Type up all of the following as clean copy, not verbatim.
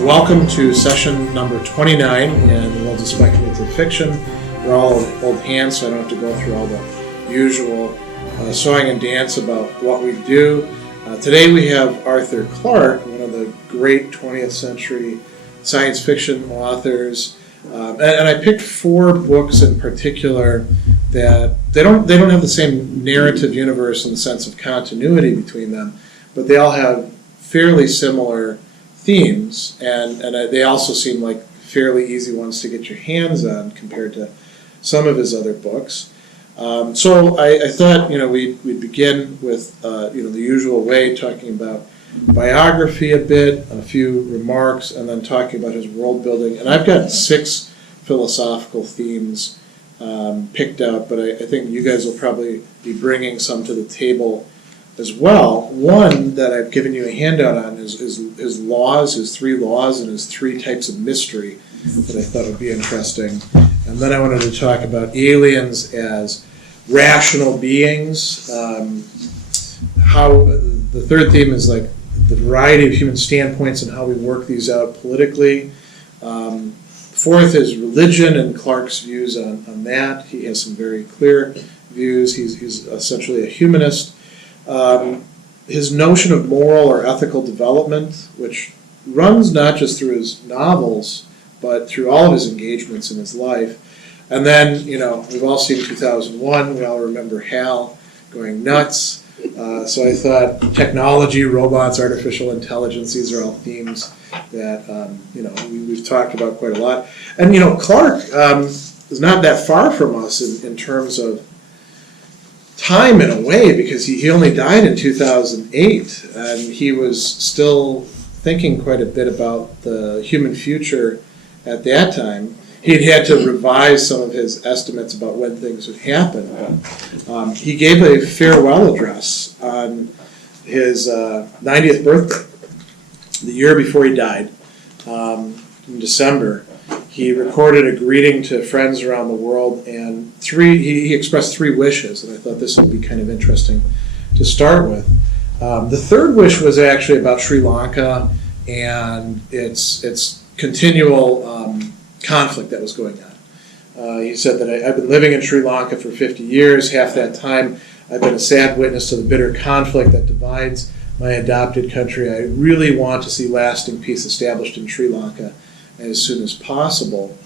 Welcome to session number 29 in the world of speculative fiction. We're all old hands, so I don't have to go through all the usual song and dance about what we do. Today we have Arthur Clarke, one of the great 20th century science fiction authors. And I picked 4 books in particular that they don't have the same narrative universe in the sense of continuity between them, but they all have fairly similar themes, and they also seem like fairly easy ones to get your hands on compared to some of his other books. So I thought we'd begin with the usual way, talking about biography a bit, a few remarks, and then talking about his world building. And I've got 6 philosophical themes picked out, but I think you guys will probably be bringing some to the table as well. One that I've given you a handout on is his laws, his 3 laws, and his 3 types of mystery that I thought would be interesting. And then I wanted to talk about aliens as rational beings. How the 3rd theme is like the variety of human standpoints and how we work these out politically. 4th is religion and Clarke's views on that. He has some very clear views. He's essentially a humanist. His notion of moral or ethical development, which runs not just through his novels, but through all of his engagements in his life. And then, we've all seen 2001. We all remember Hal going nuts. So I thought technology, robots, artificial intelligence, these are all themes that, we've talked about quite a lot. And, Clarke is not that far from us in terms of time in a way, because he only died in 2008, and he was still thinking quite a bit about the human future at that time. He'd had to revise some of his estimates about when things would happen. But, he gave a farewell address on his 90th birthday, the year before he died, in December. He recorded a greeting to friends around the world, and he expressed 3 wishes, and I thought this would be kind of interesting to start with. The 3rd wish was actually about Sri Lanka and its continual conflict that was going on. He said that I've been living in Sri Lanka for 50 years. Half that time I've been a sad witness to the bitter conflict that divides my adopted country. I really want to see lasting peace established in Sri Lanka as soon as possible.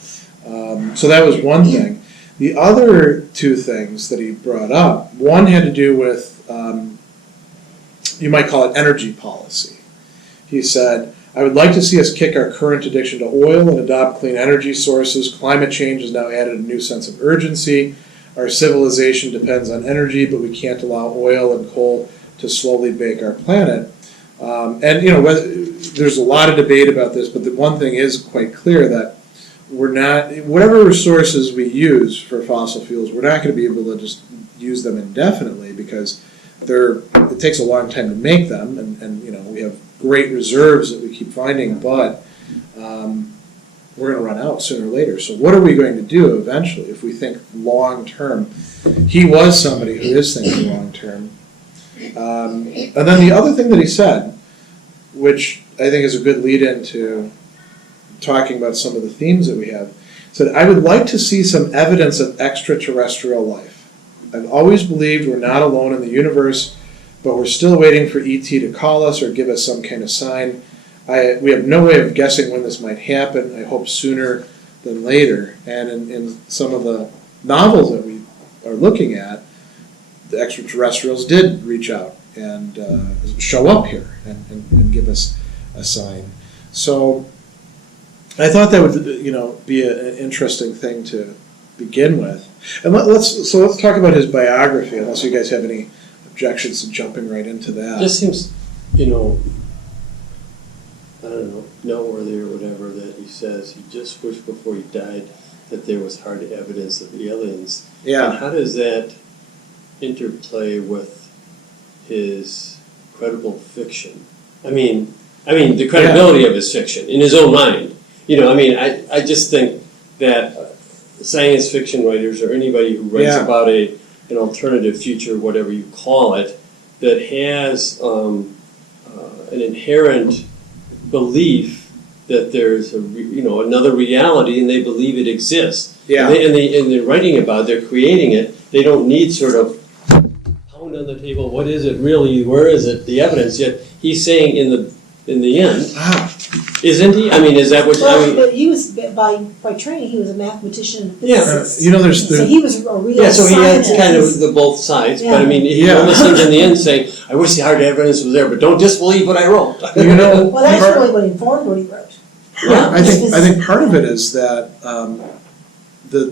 So that was one thing. The other 2 things that he brought up, one had to do with, you might call it energy policy. He said, I would like to see us kick our current addiction to oil and adopt clean energy sources. Climate change has now added a new sense of urgency. Our civilization depends on energy, but we can't allow oil and coal to slowly bake our planet. There's a lot of debate about this, but the one thing is quite clear, that we're not, whatever resources we use for fossil fuels, we're not going to be able to just use them indefinitely, because it takes a long time to make them, and we have great reserves that we keep finding, but we're going to run out sooner or later. So what are we going to do eventually if we think long term? He was somebody who is thinking long term. And then the other thing that he said, which I think is a good lead-in to talking about some of the themes that we have, said, I would like to see some evidence of extraterrestrial life. I've always believed we're not alone in the universe, but we're still waiting for ET to call us or give us some kind of sign. We have no way of guessing when this might happen. I hope sooner than later. And in some of the novels that we are looking at, the extraterrestrials did reach out and show up here and give us a sign. So I thought that would be an interesting thing to begin with. And let's talk about his biography, unless you guys have any objections to jumping right into that. Just seems, I don't know, noteworthy or whatever, that he says he just wished before he died that there was hard evidence of aliens. Yeah. And how does that interplay with his credible fiction? I mean the credibility of his fiction in his own mind. I just think that science fiction writers or anybody who writes about an alternative future, whatever you call it, that has an inherent belief that there's another reality, and they believe it exists. Yeah. And they're writing about it, they're creating it. They don't need sort of pound on the table. What is it really? Where is it? The evidence. Yet he's saying in the end, isn't he? I mean, is that what? Well, I mean, but he was by training. He was a mathematician and a Yeah. physicist. So he was a real yeah. So he had scientist. kind of the both sides. But I Yeah. mean, he almost seems in the end saying, "I wish the hard evidence was there, but don't disbelieve what I wrote." Well, that's really what informed what he wrote. Yeah. I think part of it is that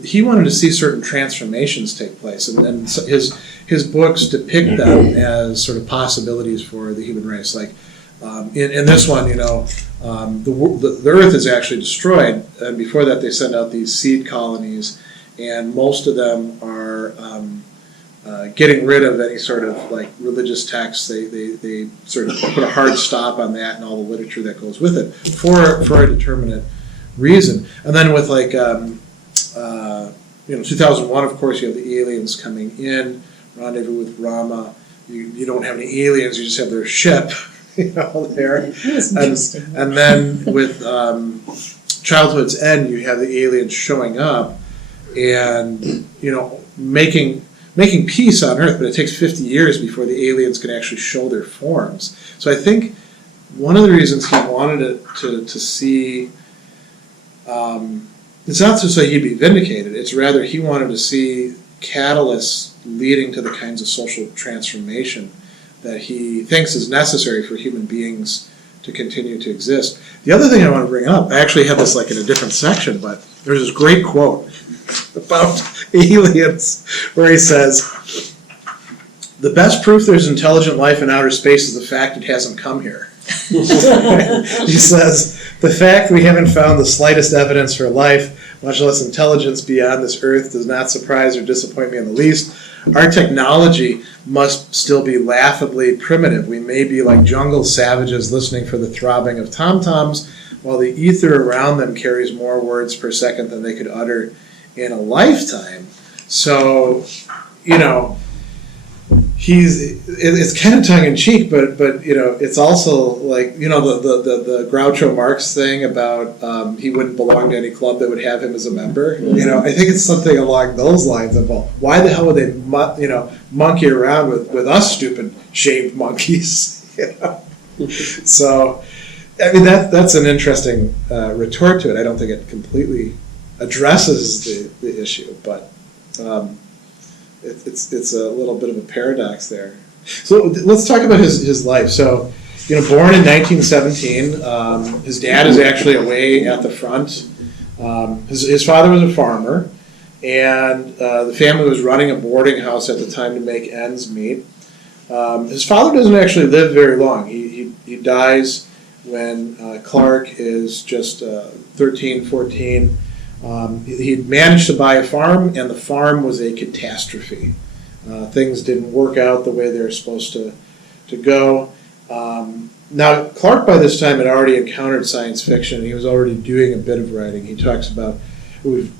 he wanted to see certain transformations take place, and so his books depict them as sort of possibilities for the human race. Like in this one, the Earth is actually destroyed, and before that they send out these seed colonies, and most of them are getting rid of any sort of like religious texts. They sort of put a hard stop on that and all the literature that goes with it for a determinate reason. And then with like 2001, of course, you have the aliens coming in, Rendezvous with Rama. You don't have any aliens, you just have their ship, there. It was interesting. And then with Childhood's End, you have the aliens showing up and, making peace on Earth, but it takes 50 years before the aliens can actually show their forms. So I think one of the reasons he wanted it to see, it's not to say he'd be vindicated, it's rather he wanted to see catalysts leading to the kinds of social transformation that he thinks is necessary for human beings to continue to exist. The other thing I want to bring up, I actually have this like in a different section, but there's this great quote about aliens where he says, "The best proof there's intelligent life in outer space is the fact it hasn't come here." He says, "The fact we haven't found the slightest evidence for life, much less intelligence beyond this earth, does not surprise or disappoint me in the least. Our technology must still be laughably primitive. We may be like jungle savages listening for the throbbing of tom-toms, while the ether around them carries more words per second than they could utter in a lifetime." So, it's kind of tongue-in-cheek, but it's also like, the Groucho Marx thing about he wouldn't belong to any club that would have him as a member. I think it's something along those lines of, well, why the hell would they monkey around with us stupid shaved monkeys? So I mean that's an interesting retort to it. I don't think it completely addresses the issue, but it's a little bit of a paradox there. So let's talk about his life. So, born in 1917, his dad is actually away at the front. His father was a farmer, and the family was running a boarding house at the time to make ends meet. His father doesn't actually live very long. He dies when Clarke is just 13, 14. He'd managed to buy a farm, and the farm was a catastrophe. Things didn't work out the way they were supposed to go. Now, Clarke by this time had already encountered science fiction. He was already doing a bit of writing. He talks about, we've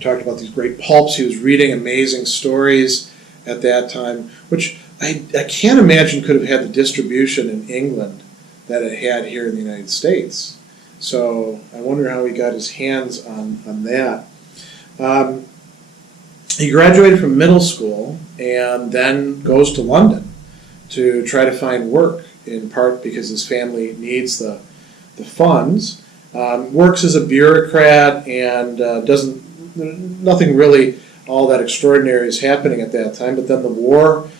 talked about these great pulps. He was reading amazing stories at that time, which I can't imagine could have had the distribution in England that it had here in the United States. So I wonder how he got his hands on that. He graduated from middle school and then goes to London to try to find work, in part because his family needs the funds. Works as a bureaucrat and nothing really all that extraordinary is happening at that time, but then the war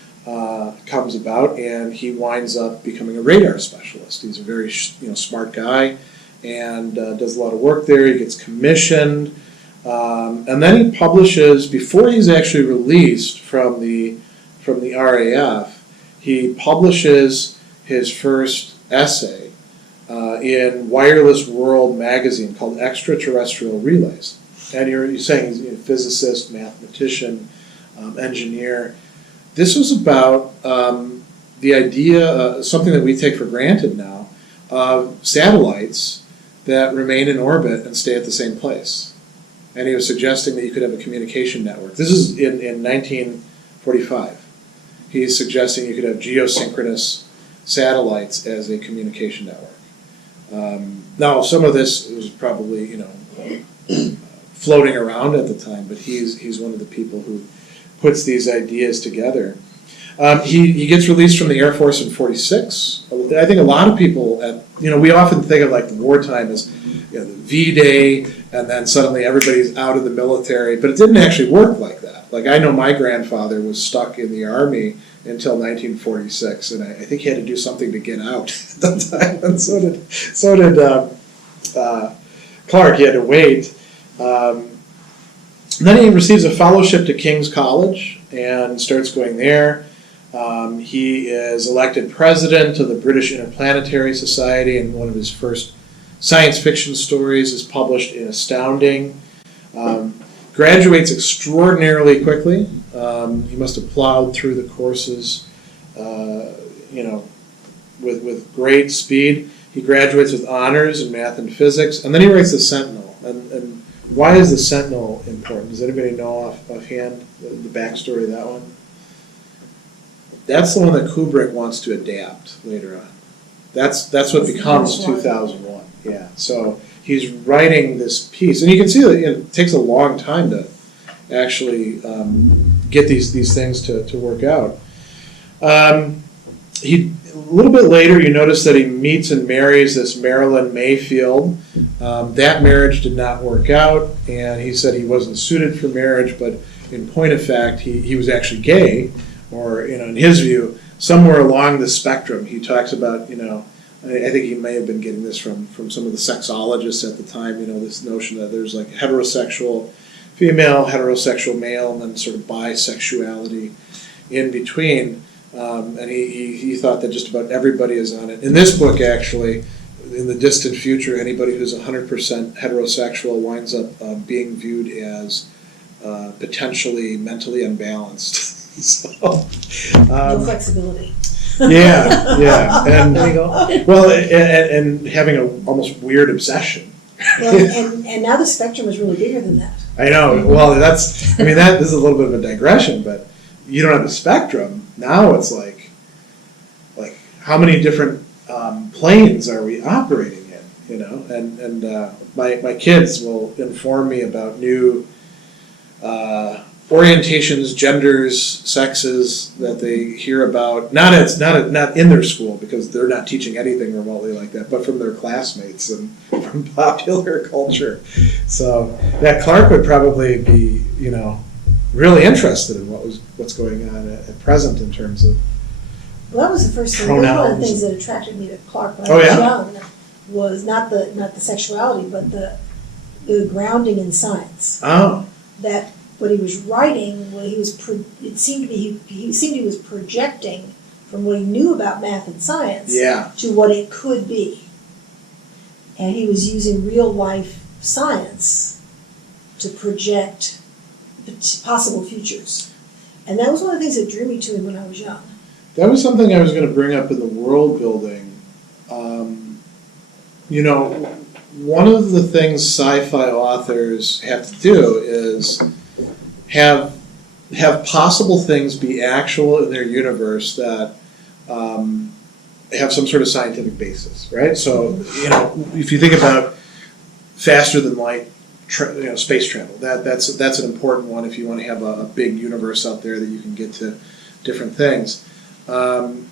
comes about and he winds up becoming a radar specialist. He's a very smart guy and does a lot of work there. He gets commissioned, and then he publishes, before he's actually released from the RAF, he publishes his first essay in Wireless World magazine called Extraterrestrial Relays. And you're saying he's a physicist, mathematician, engineer. This was about the idea, something that we take for granted now, of satellites that remain in orbit and stay at the same place. And he was suggesting that you could have a communication network. This is in 1945. He's suggesting you could have geosynchronous satellites as a communication network. Now, some of this was probably, you know, floating around at the time, but he's one of the people who puts these ideas together. He gets released from the Air Force in 46. I think a lot of people, we often think of like the wartime as, you know, the V-Day, and then suddenly everybody's out of the military, but it didn't actually work like that. Like, I know my grandfather was stuck in the Army until 1946, and I think he had to do something to get out at the time, and so did Clarke. He had to wait. Then he receives a fellowship to King's College and starts going there. He is elected president of the British Interplanetary Society, and one of his first science fiction stories is published in Astounding. Graduates extraordinarily quickly. He must have plowed through the courses, with great speed. He graduates with honors in math and physics, and then he writes the Sentinel. And why is the Sentinel important? Does anybody know offhand the backstory of that one? That's the one that Kubrick wants to adapt later on. That's what becomes 2001. Yeah. So he's writing this piece, and you can see that it takes a long time to actually get these things to work out. A little bit later, you notice that he meets and marries this Marilyn Mayfield. That marriage did not work out, and he said he wasn't suited for marriage, but in point of fact, he was actually gay, or, in his view, somewhere along the spectrum. He talks about, I think he may have been getting this from some of the sexologists at the time, this notion that there's like heterosexual female, heterosexual male, and then sort of bisexuality in between. And he thought that just about everybody is on it. In this book, actually, in the distant future, anybody who's 100% heterosexual winds up being viewed as potentially mentally unbalanced. So, no flexibility. Yeah, and there you go. Well, and having an almost weird obsession. And now the spectrum is really bigger than that. I know. Well, this is a little bit of a digression, but you don't have a spectrum. Now it's like how many different planes are we operating in? And my kids will inform me about new orientations, genders, sexes that they hear about. Not in their school, because they're not teaching anything remotely like that, but from their classmates and from popular culture. So that Clarke would probably be, really interested in what's going on at present in terms of. Well, that was the first thing. One of the things that attracted me to Clarke when I was young was not the sexuality, but the grounding in science. Oh. That what he was writing, it seemed he was projecting from what he knew about math and science to what it could be, and he was using real life science to project possible futures, and that was one of the things that drew me to him when I was young. That was something I was going to bring up in the world building. One of the things sci-fi authors have to do is have possible things be actual in their universe that have some sort of scientific basis, right? So, if you think about faster than light, space travel, that's an important one if you want to have a big universe out there that you can get to different things. And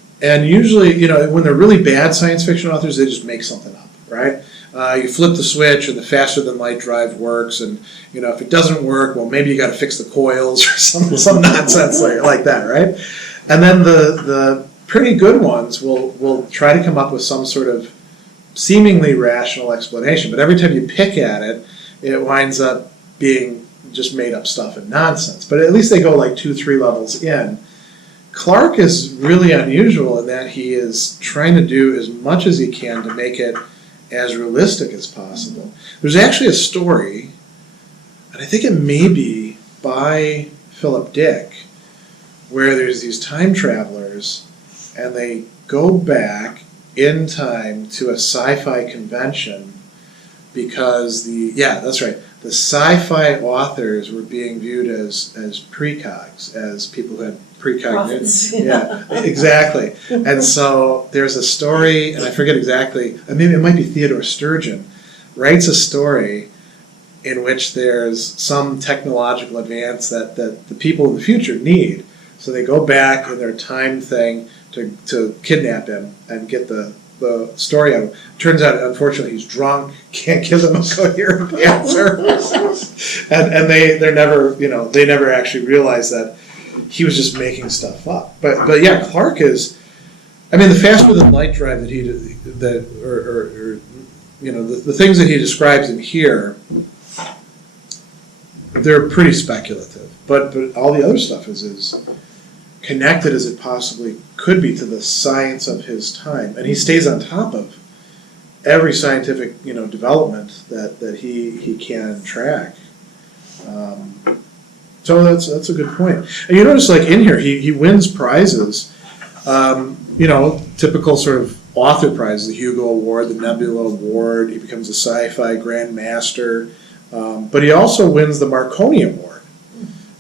usually, when they're really bad science fiction authors, they just make something up, right? You flip the switch and the faster than light drive works, and if it doesn't work, well, maybe you got to fix the coils or some nonsense like that, right? And then the pretty good ones will try to come up with some sort of seemingly rational explanation, but every time you pick at it, it winds up being just made up stuff and nonsense. But at least they go like 2-3 levels in. Clarke is really unusual in that he is trying to do as much as he can to make it as realistic as possible. There's actually a story, and I think it may be by Philip Dick, where there's these time travelers, and they go back in time to a sci-fi convention because that's right. the sci-fi authors were being viewed as precogs, as people who had precognition. Yeah, exactly. And so there's a story, and I forget exactly, maybe it might be Theodore Sturgeon, writes a story in which there's some technological advance that the people in the future need. So they go back in their time thing to kidnap him and get the story out of him. Turns out, unfortunately, he's drunk, can't give them a coherent answer. and they never actually realize that he was just making stuff up. But yeah, Clarke is, the faster than light drive the things that he describes in here, they're pretty speculative. But all the other stuff is as connected as it possibly could be to the science of his time, and he stays on top of every scientific development that he can track. So that's a good point. And you notice, like in here, he wins prizes. Typical sort of author prizes: the Hugo Award, the Nebula Award. He becomes a sci-fi Grand Master, but he also wins the Marconi Award,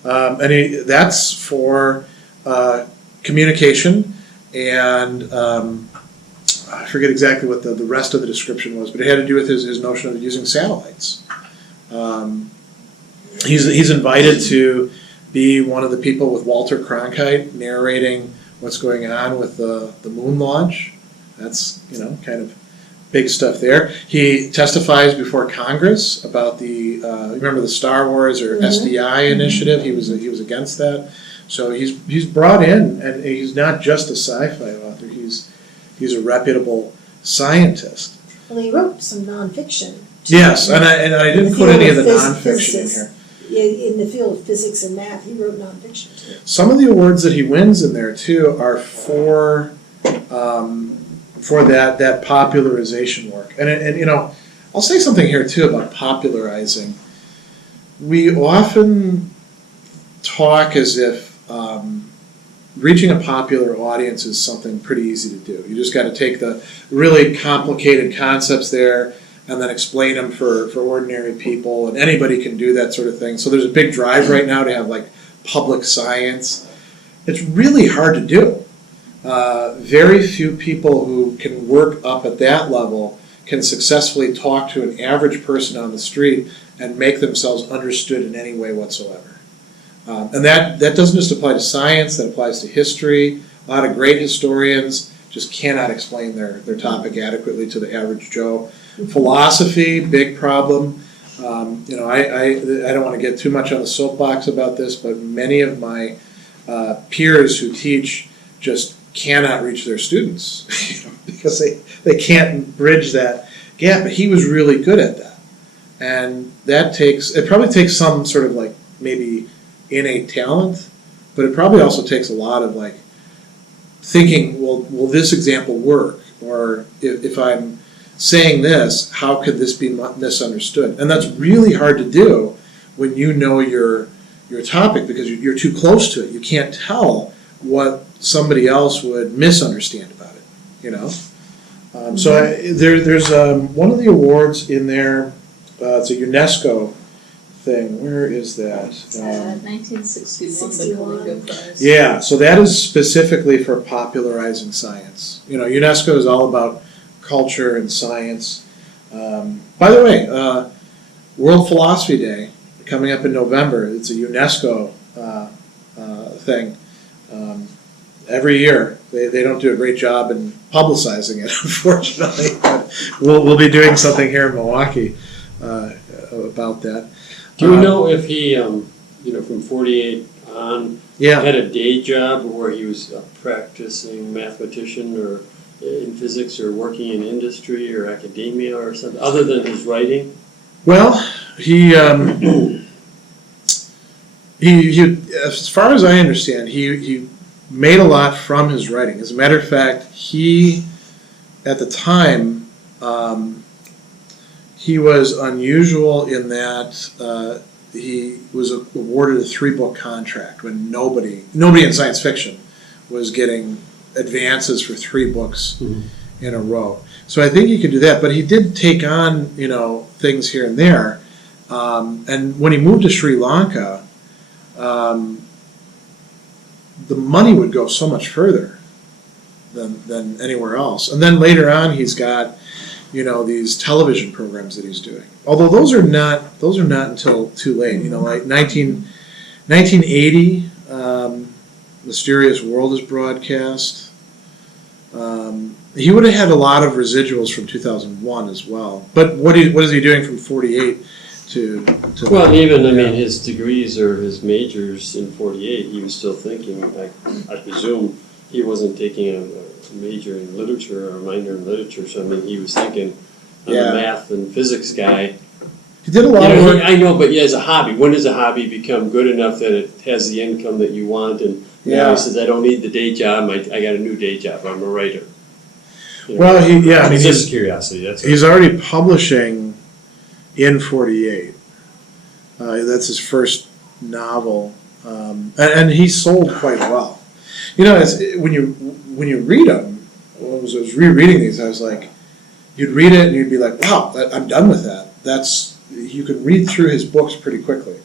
and that's for communication, and I forget exactly what the rest of the description was, but it had to do with his notion of using satellites. He's invited to be one of the people with Walter Cronkite narrating what's going on with the moon launch. That's kind of big stuff there. He testifies before Congress about the remember the Star Wars or SDI initiative. He was against that. So he's brought in, and he's not just a sci-fi author. He's a reputable scientist. Well, he wrote some nonfiction. Yes, and I didn't put any of the nonfiction in here. In the field of physics and math, he wrote nonfiction too. Some of the awards that he wins in there too are for that popularization work. And I'll say something here too about popularizing. We often talk as if reaching a popular audience is something pretty easy to do. You just got to take the really complicated concepts there and then explain them for ordinary people, and anybody can do that sort of thing. So there's a big drive right now to have like public science. It's really hard to do. Very few people who can work up at that level can successfully talk to an average person on the street and make themselves understood in any way whatsoever. And that doesn't just apply to science, that applies to history. A lot of great historians just cannot explain their topic adequately to the average Joe. Philosophy, big problem. I don't want to get too much on the soapbox about this, but many of my peers who teach just cannot reach their students because they can't bridge that gap. But he was really good at that. And it probably takes some sort of like maybe innate talent, but it probably also takes a lot of like thinking, well, will this example work? Or if I'm saying this, how could this be misunderstood? And that's really hard to do when you know your topic, because you're too close to it. You can't tell what somebody else would misunderstand about it, So there's one of the awards in there, it's a UNESCO thing. Where is that? 1961, the Polio Prize. Yeah, so that is specifically for popularizing science. UNESCO is all about culture and science. By the way, World Philosophy Day, coming up in November. It's a UNESCO thing. Every year. They don't do a great job in publicizing it, unfortunately. But we'll be doing something here in Milwaukee about that. Do you know if he, from 48 on, had a day job where he was a practicing mathematician or in physics or working in industry or academia or something, other than his writing? Well, he as far as I understand, he made a lot from his writing. As a matter of fact, he, at the time, he was unusual in that he was awarded a 3-book contract when nobody in science fiction was getting advances for 3 books in a row. So I think he could do that, but he did take on things here and there. And when he moved to Sri Lanka, the money would go so much further than anywhere else. And then later on, he's got, these television programs that he's doing. Although those are not until too late. Like 1980, Mysterious World is broadcast. He would have had a lot of residuals from 2001 as well. But what is he doing from 48 to well, and even, his degrees or his majors in 48, he was still thinking, I presume he wasn't taking a major in literature or a minor in literature, so he was thinking, I'm a math and physics guy. He did a lot of work. I know, but as a hobby, when does a hobby become good enough that it has the income that you want? And now he says, I don't need the day job, I got a new day job, I'm a writer. Well, it's just curiosity. He's already publishing in 48. That's his first novel, and he sold quite well. When you read them, when I was rereading these, I was like, you'd read it and you'd be like, wow, I'm done with that. You could read through his books pretty quickly.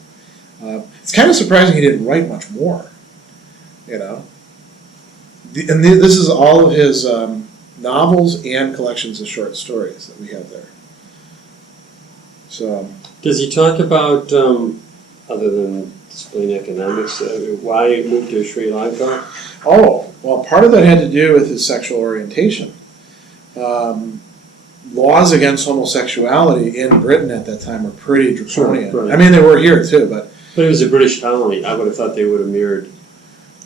It's kind of surprising he didn't write much more. And this is all of his novels and collections of short stories that we have there. So, does he talk about, other than displaying economics, why he moved to Sri Lanka? Oh, well, part of that had to do with his sexual orientation. Laws against homosexuality in Britain at that time were pretty draconian. Sure, right. They were here too, but it was a British colony. I would have thought they would have mirrored.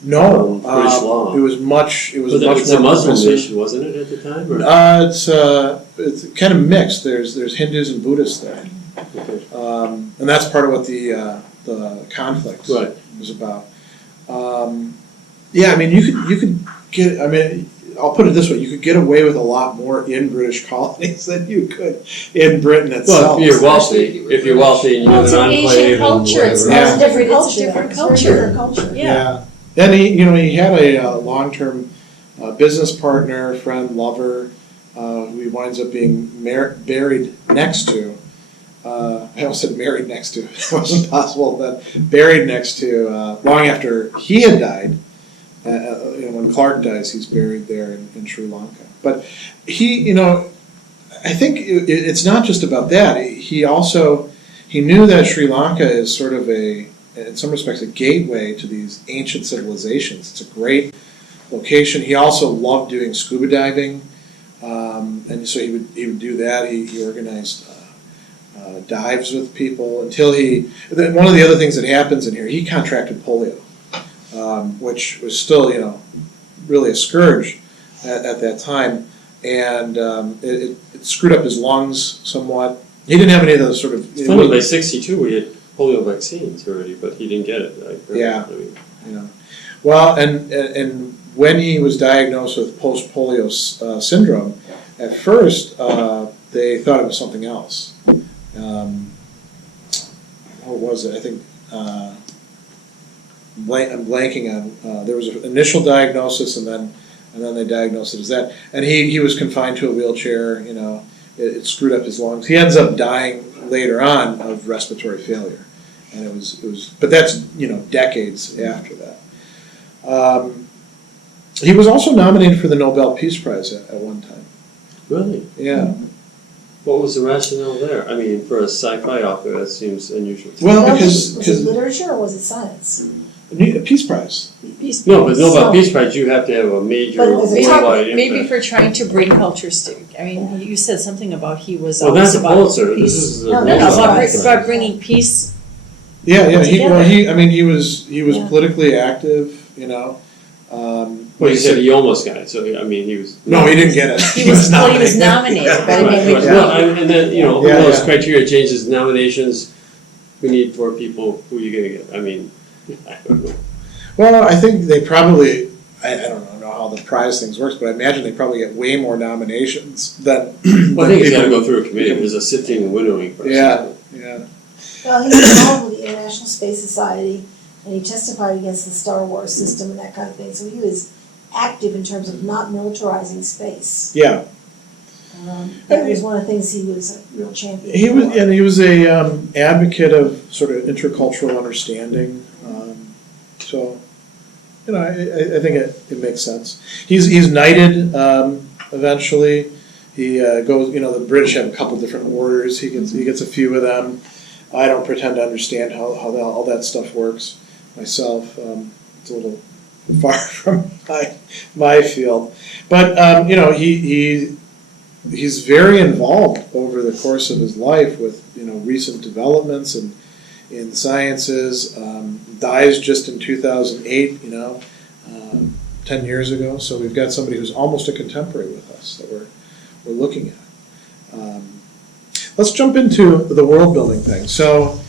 No, British law. It was much more. It's a Muslim nation, wasn't it, at the time? Or? It's kind of mixed. There's Hindus and Buddhists there, Okay. And that's part of what the conflict was about. You could get. I'll put it this way: you could get away with a lot more in British colonies than you could in Britain itself. Well, if you're wealthy and you live in an enclave culture. It's Yeah. a different culture. Yeah. Then he had a long-term business partner, friend, lover, who he winds up being buried next to. I almost said married next to. It wasn't possible, but buried next to long after he had died. When Clarke dies, he's buried there in Sri Lanka. But he, I think it's not just about that. He knew that Sri Lanka is sort of in some respects, a gateway to these ancient civilizations. It's a great location. He also loved doing scuba diving, and so he would do that. He organized dives with people until one of the other things that happens in here, he contracted polio, which was still, really a scourge at that time, and it screwed up his lungs somewhat. He didn't have any of those sort of. It's funny, by 62 we had polio vaccines already, but he didn't get it. Yeah. Well, and when he was diagnosed with post-polio syndrome, at first they thought it was something else. What was it? I think I'm blanking on. There was an initial diagnosis, and then they diagnosed it as that. And he was confined to a wheelchair. It screwed up his lungs. He ends up dying later on of respiratory failure, and it was. But that's decades after that. He was also nominated for the Nobel Peace Prize at one time. Really? Yeah. What was the rationale there? For a sci-fi author, that seems unusual. Well, because was it literature or was it science? A Peace Prize. No, but Nobel Peace Prize, you have to have a major worldwide impact. Maybe for trying to bring cultures to. You said something about he was. Well, that's a about Pulitzer. peace. This is a About bringing peace. Yeah. Together. He was politically active. Well, you said he almost got it, so he was. No, he didn't get it. He was nominated. But Well, and then who knows? Criteria changes. Nominations. We need 4 people. Who are you going to get? I don't know. Well, I think they probably. I don't know how the prize things works, but I imagine they probably get way more nominations than. Well, I think it's got to go through a committee. There's a sifting and winnowing process. Yeah. Well, he was involved with the International Space Society, and he testified against the Star Wars system and that kind of thing. So he was active in terms of not militarizing space. Yeah. That was one of the things he was a real champion for. He was a advocate of sort of intercultural understanding. So, I think it makes sense. He's knighted eventually. He goes. The British have a couple different orders. He gets a few of them. I don't pretend to understand how all that stuff works myself. It's a little far from my field, but he's very involved over the course of his life with recent developments and in the sciences. Dies just in 2008. 10 years ago. So we've got somebody who's almost a contemporary with us that we're looking at. Let's jump into the world building thing. So,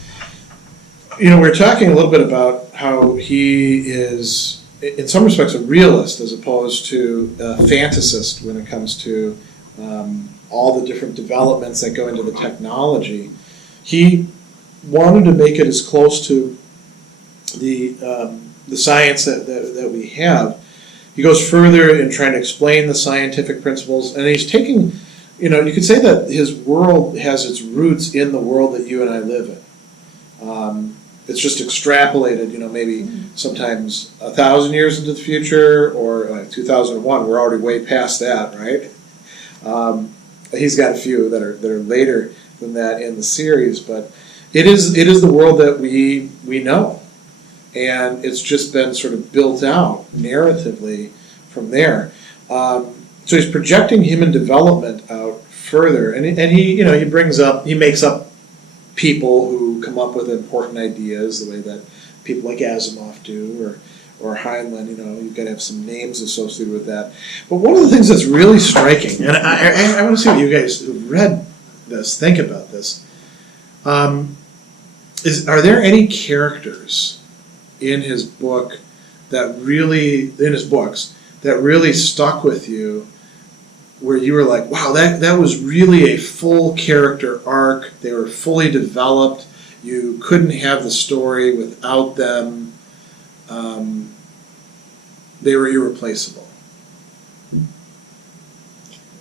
we're talking a little bit about how he is, in some respects, a realist as opposed to a fantasist when it comes to all the different developments that go into the technology. He wanted to make it as close to the science that we have. He goes further in trying to explain the scientific principles, and he's taking, you could say that his world has its roots in the world that you and I live in. It's just extrapolated, maybe sometimes 1,000 years into the future, or like 2001. We're already way past that, right? He's got a few that are later than that in the series, but it is the world that we know. And it's just been sort of built out narratively from there. So he's projecting human development out further, and he makes up people who come up with important ideas the way that people like Asimov do, or Heinlein. You've got to have some names associated with that. But one of the things that's really striking, and I want to see what you guys who've read this think about this, is are there any characters in his books that really stuck with you, where you were like, wow, that was really a full character arc. They were fully developed. You couldn't have the story without them. They were irreplaceable. I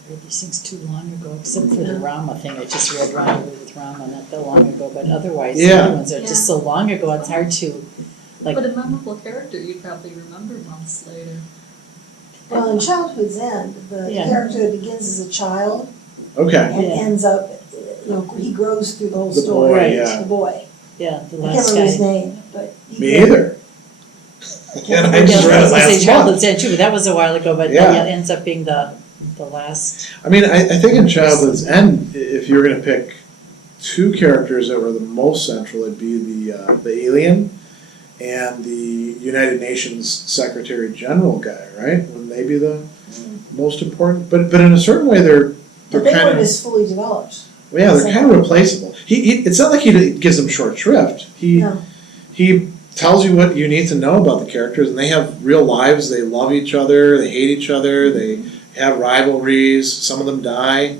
read these things too long ago, except for the Rama thing. I just read Rendezvous with Rama not that long ago, but otherwise the other ones are just so long ago, it's hard to... But a memorable character you'd probably remember months later. Well, in Childhood's End, the character that begins as a child Okay. and ends up, he grows through the whole The story. boy, yeah. The boy. Yeah, the I can't last remember his guy. name, but Me either. And I just read it I was gonna say last Childhood's month. End too, but that was a while ago, but Yeah. it ends up being the last. I mean, I think in Childhood's End, if you were going to pick two characters that were the most central, it'd be the alien and the United Nations Secretary General guy, right? Wouldn't they be the most important? But in a certain way, they're But they kind weren't of, as fully developed. well, yeah, they're kind of replaceable. It's not like he gives them short shrift. No. He tells you what you need to know about the characters, and they have real lives. They love each other. They hate each other. They have rivalries. Some of them die.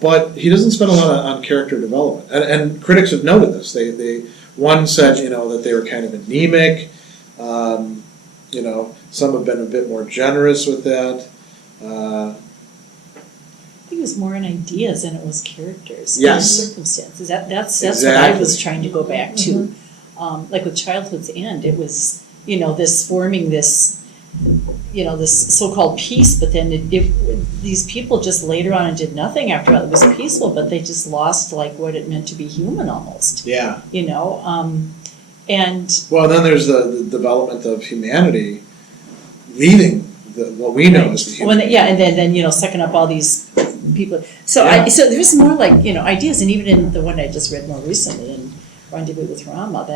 But he doesn't spend a lot on character development. And critics have noted this. One said, that they were kind of anemic. Some have been a bit more generous with that. I think it was more in ideas than it was characters. Yes. And circumstances. That's Exactly. what I was trying to go back to. Like with Childhood's End, it was, this forming this, this so-called peace, but then these people just later on and did nothing after it was peaceful, but they just lost like what it meant to be human almost. Yeah. And Well, then there's the development of humanity leaving what we know as the human. and then sucking up all these people. So Yeah. so there's more like ideas, and even in the one I just read more recently in Rendezvous with Rama,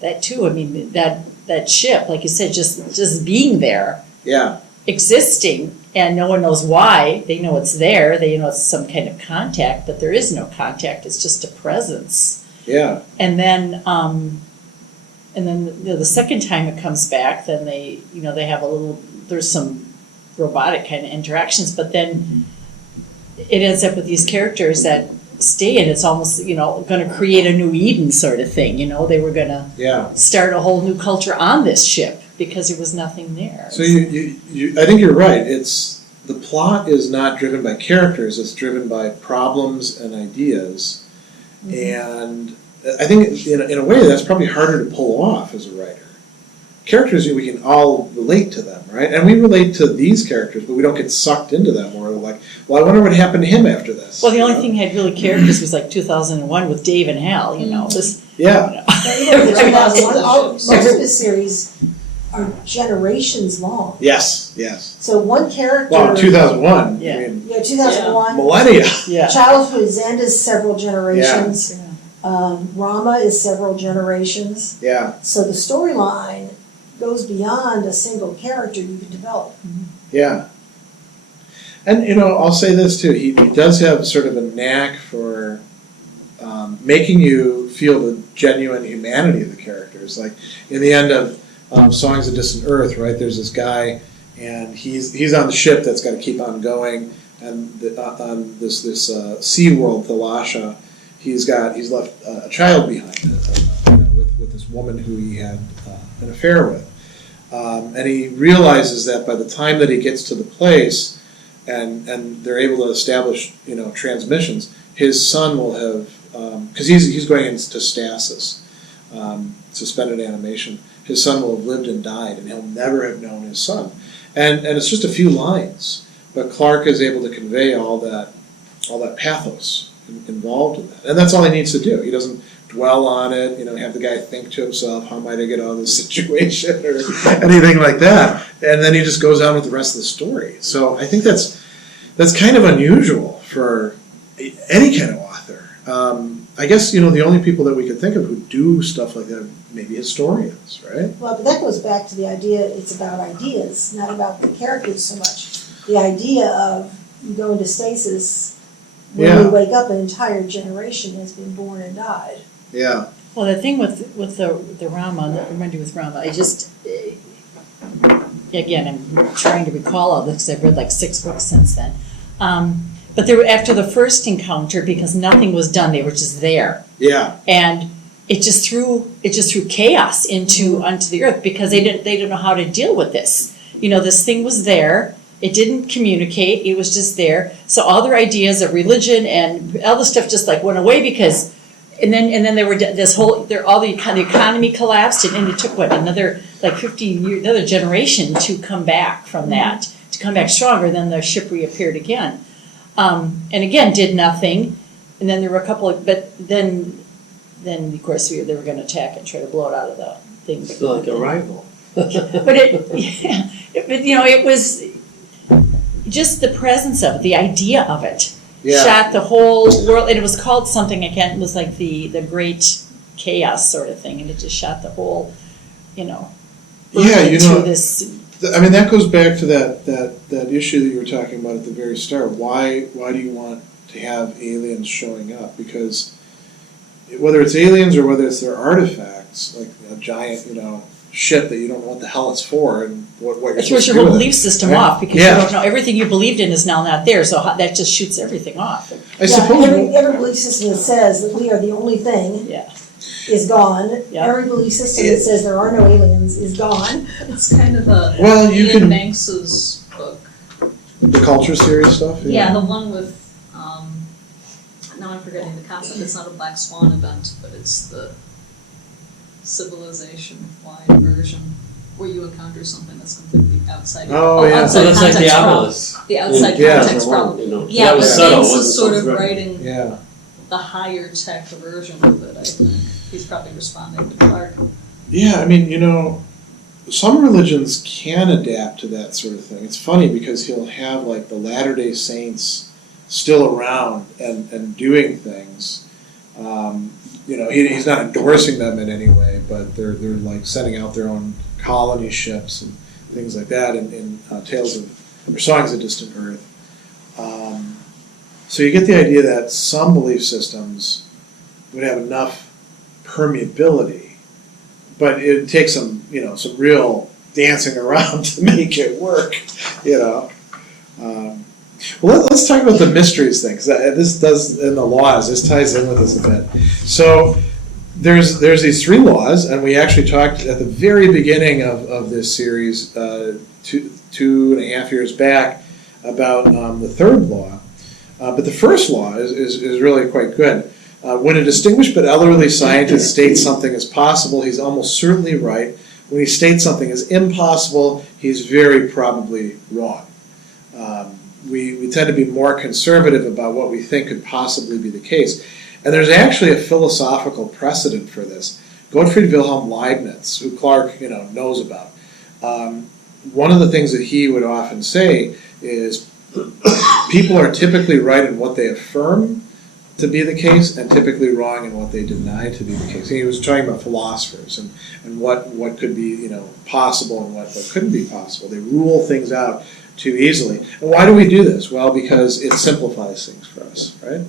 that too. I mean that ship, like you said, just being there, Yeah. existing, and no one knows why. They know it's there. They it's some kind of contact, but there is no contact. It's just a presence. Yeah. And then the second time it comes back, then they have there's some robotic kind of interactions, but then it ends up with these characters that stay, and it's almost going to create a new Eden sort of thing. They were going to start a whole new culture on this ship because there was nothing there. So you I think you're right. It's the plot is not driven by characters, it's driven by problems and ideas. And I think in a way that's probably harder to pull off as a writer. Characters, we can all relate to them, right? And we relate to these characters, but we don't get sucked into them. We're like, well, I wonder what happened to him after this. Well, the only thing had really characters was like 2001 with Dave and Hal, This, Yeah. But even with the 2001, most of the series are generations long. Yes. So one character. Well, 2001. Yeah. I mean, 2001. millennia. Yeah. Childhood's End is several generations. Yeah. Rama is several generations. Yeah. So the storyline goes beyond a single character you can develop. Yeah. And, I'll say this too. He does have sort of a knack for making you feel the genuine humanity of the characters. Like in the end of Songs of Distant Earth, right? There's this guy, and he's on the ship that's got to keep on going, and on this sea world, Thalasha, he's left a child behind with this woman who he had an affair with, and he realizes that by the time that he gets to the place, and they're able to establish transmissions, his son will have, because he's going into stasis, suspended animation. His son will have lived and died, and he'll never have known his son. And it's just a few lines, but Clarke is able to convey all that pathos involved in that, and that's all he needs to do. He doesn't dwell on it, have the guy think to himself, how might I get out of this situation, or anything like that. And then he just goes on with the rest of the story. So I think that's kind of unusual for any kind of author. I guess, the only people that we could think of who do stuff like that, maybe historians, right? Well, but that goes back to the idea, it's about ideas, not about the characters so much. The idea of you go into stasis, when you wake up, an entire generation has been born and died. Yeah. Well, the thing with the Rama, the Rendezvous with Rama, I just, again, I'm trying to recall all this because I've read like 6 books since then. But they were after the first encounter, because nothing was done, they were just there. Yeah. And it just threw chaos onto the earth, because they didn't know how to deal with this. This thing was there. It didn't communicate. It was just there. So all their ideas of religion and all the stuff just like went away, because, and then there were this whole, the economy collapsed, and it took another like 15 years, another generation to come back from that, to come back stronger. Then the ship reappeared again, and again did nothing. And then there were a couple of, but then of course they were going to attack and try to blow it out of the thing. It's like a rival. But it was just the presence of it, the idea of it, shot the whole world. And it was called something, it was like the Great Chaos sort of thing, and it just shot the whole, this. I mean, that goes back to that issue that you were talking about at the very start. Why do you want to have aliens showing up? Because whether it's aliens or whether it's their artifacts, like a giant, ship that you don't know what the hell it's for and what you're It supposed throws to your do whole with belief it. system off, because you don't know, everything you believed in is now not there, so that just shoots everything off. I suppose. Every belief system that says that we are the only thing is gone. Yeah. Every belief system that says there are no aliens is gone. It's kind of a Ian Banks's book. The culture series stuff? Yeah, the one with, now I'm forgetting the concept, it's not a black swan event, but it's the civilization-wide version where you encounter something that's completely outside. So that's like the obelisk. The outside context problem. Yeah, that but was subtle, Banks wasn't is sort of so writing Yeah. the higher tech version of it, I think. He's probably responding to Clarke. Yeah, I mean, some religions can adapt to that sort of thing. It's funny because he'll have like the Latter-day Saints still around and doing things. He's not endorsing them in any way, but they're like sending out their own colony ships and things like that in Songs of Distant Earth. So you get the idea that some belief systems would have enough permeability, but it takes some real dancing around to make it work, Well, let's talk about the mysteries thing, because this does, in the laws, this ties in with us a bit. So there's these 3 laws, and we actually talked at the very beginning of this series, 2.5 years back, about the third law. But the first law is really quite good. When a distinguished but elderly scientist states something is possible, he's almost certainly right. When he states something is impossible, he's very probably wrong. We tend to be more conservative about what we think could possibly be the case. And there's actually a philosophical precedent for this. Gottfried Wilhelm Leibniz, who Clarke knows about, one of the things that he would often say is people are typically right in what they affirm to be the case and typically wrong in what they deny to be the case. And he was talking about philosophers and what could be possible and what couldn't be possible. They rule things out too easily. And why do we do this? Well, because it simplifies things for us, right?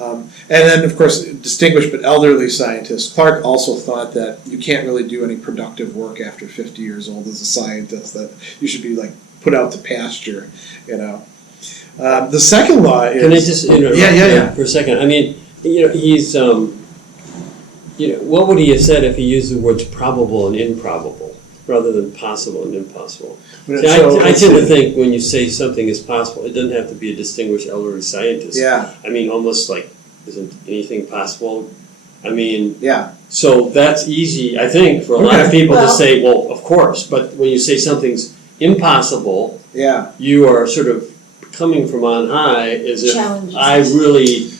And then, of course, distinguished but elderly scientists, Clarke also thought that you can't really do any productive work after 50 years old as a scientist, that you should be put out to pasture, The second law is... Can I just interrupt Yeah. for a second? I mean, he's, what would he have said if he used the words probable and improbable rather than possible and impossible? See, I tend to think when you say something is possible, it doesn't have to be a distinguished elderly scientist. Yeah. I mean, almost like, isn't anything possible? I mean, Yeah. so that's easy, I think, for a lot of people to say, well, of course, but when you say something's impossible, Yeah. you are sort of coming from on high as if Challenges. I really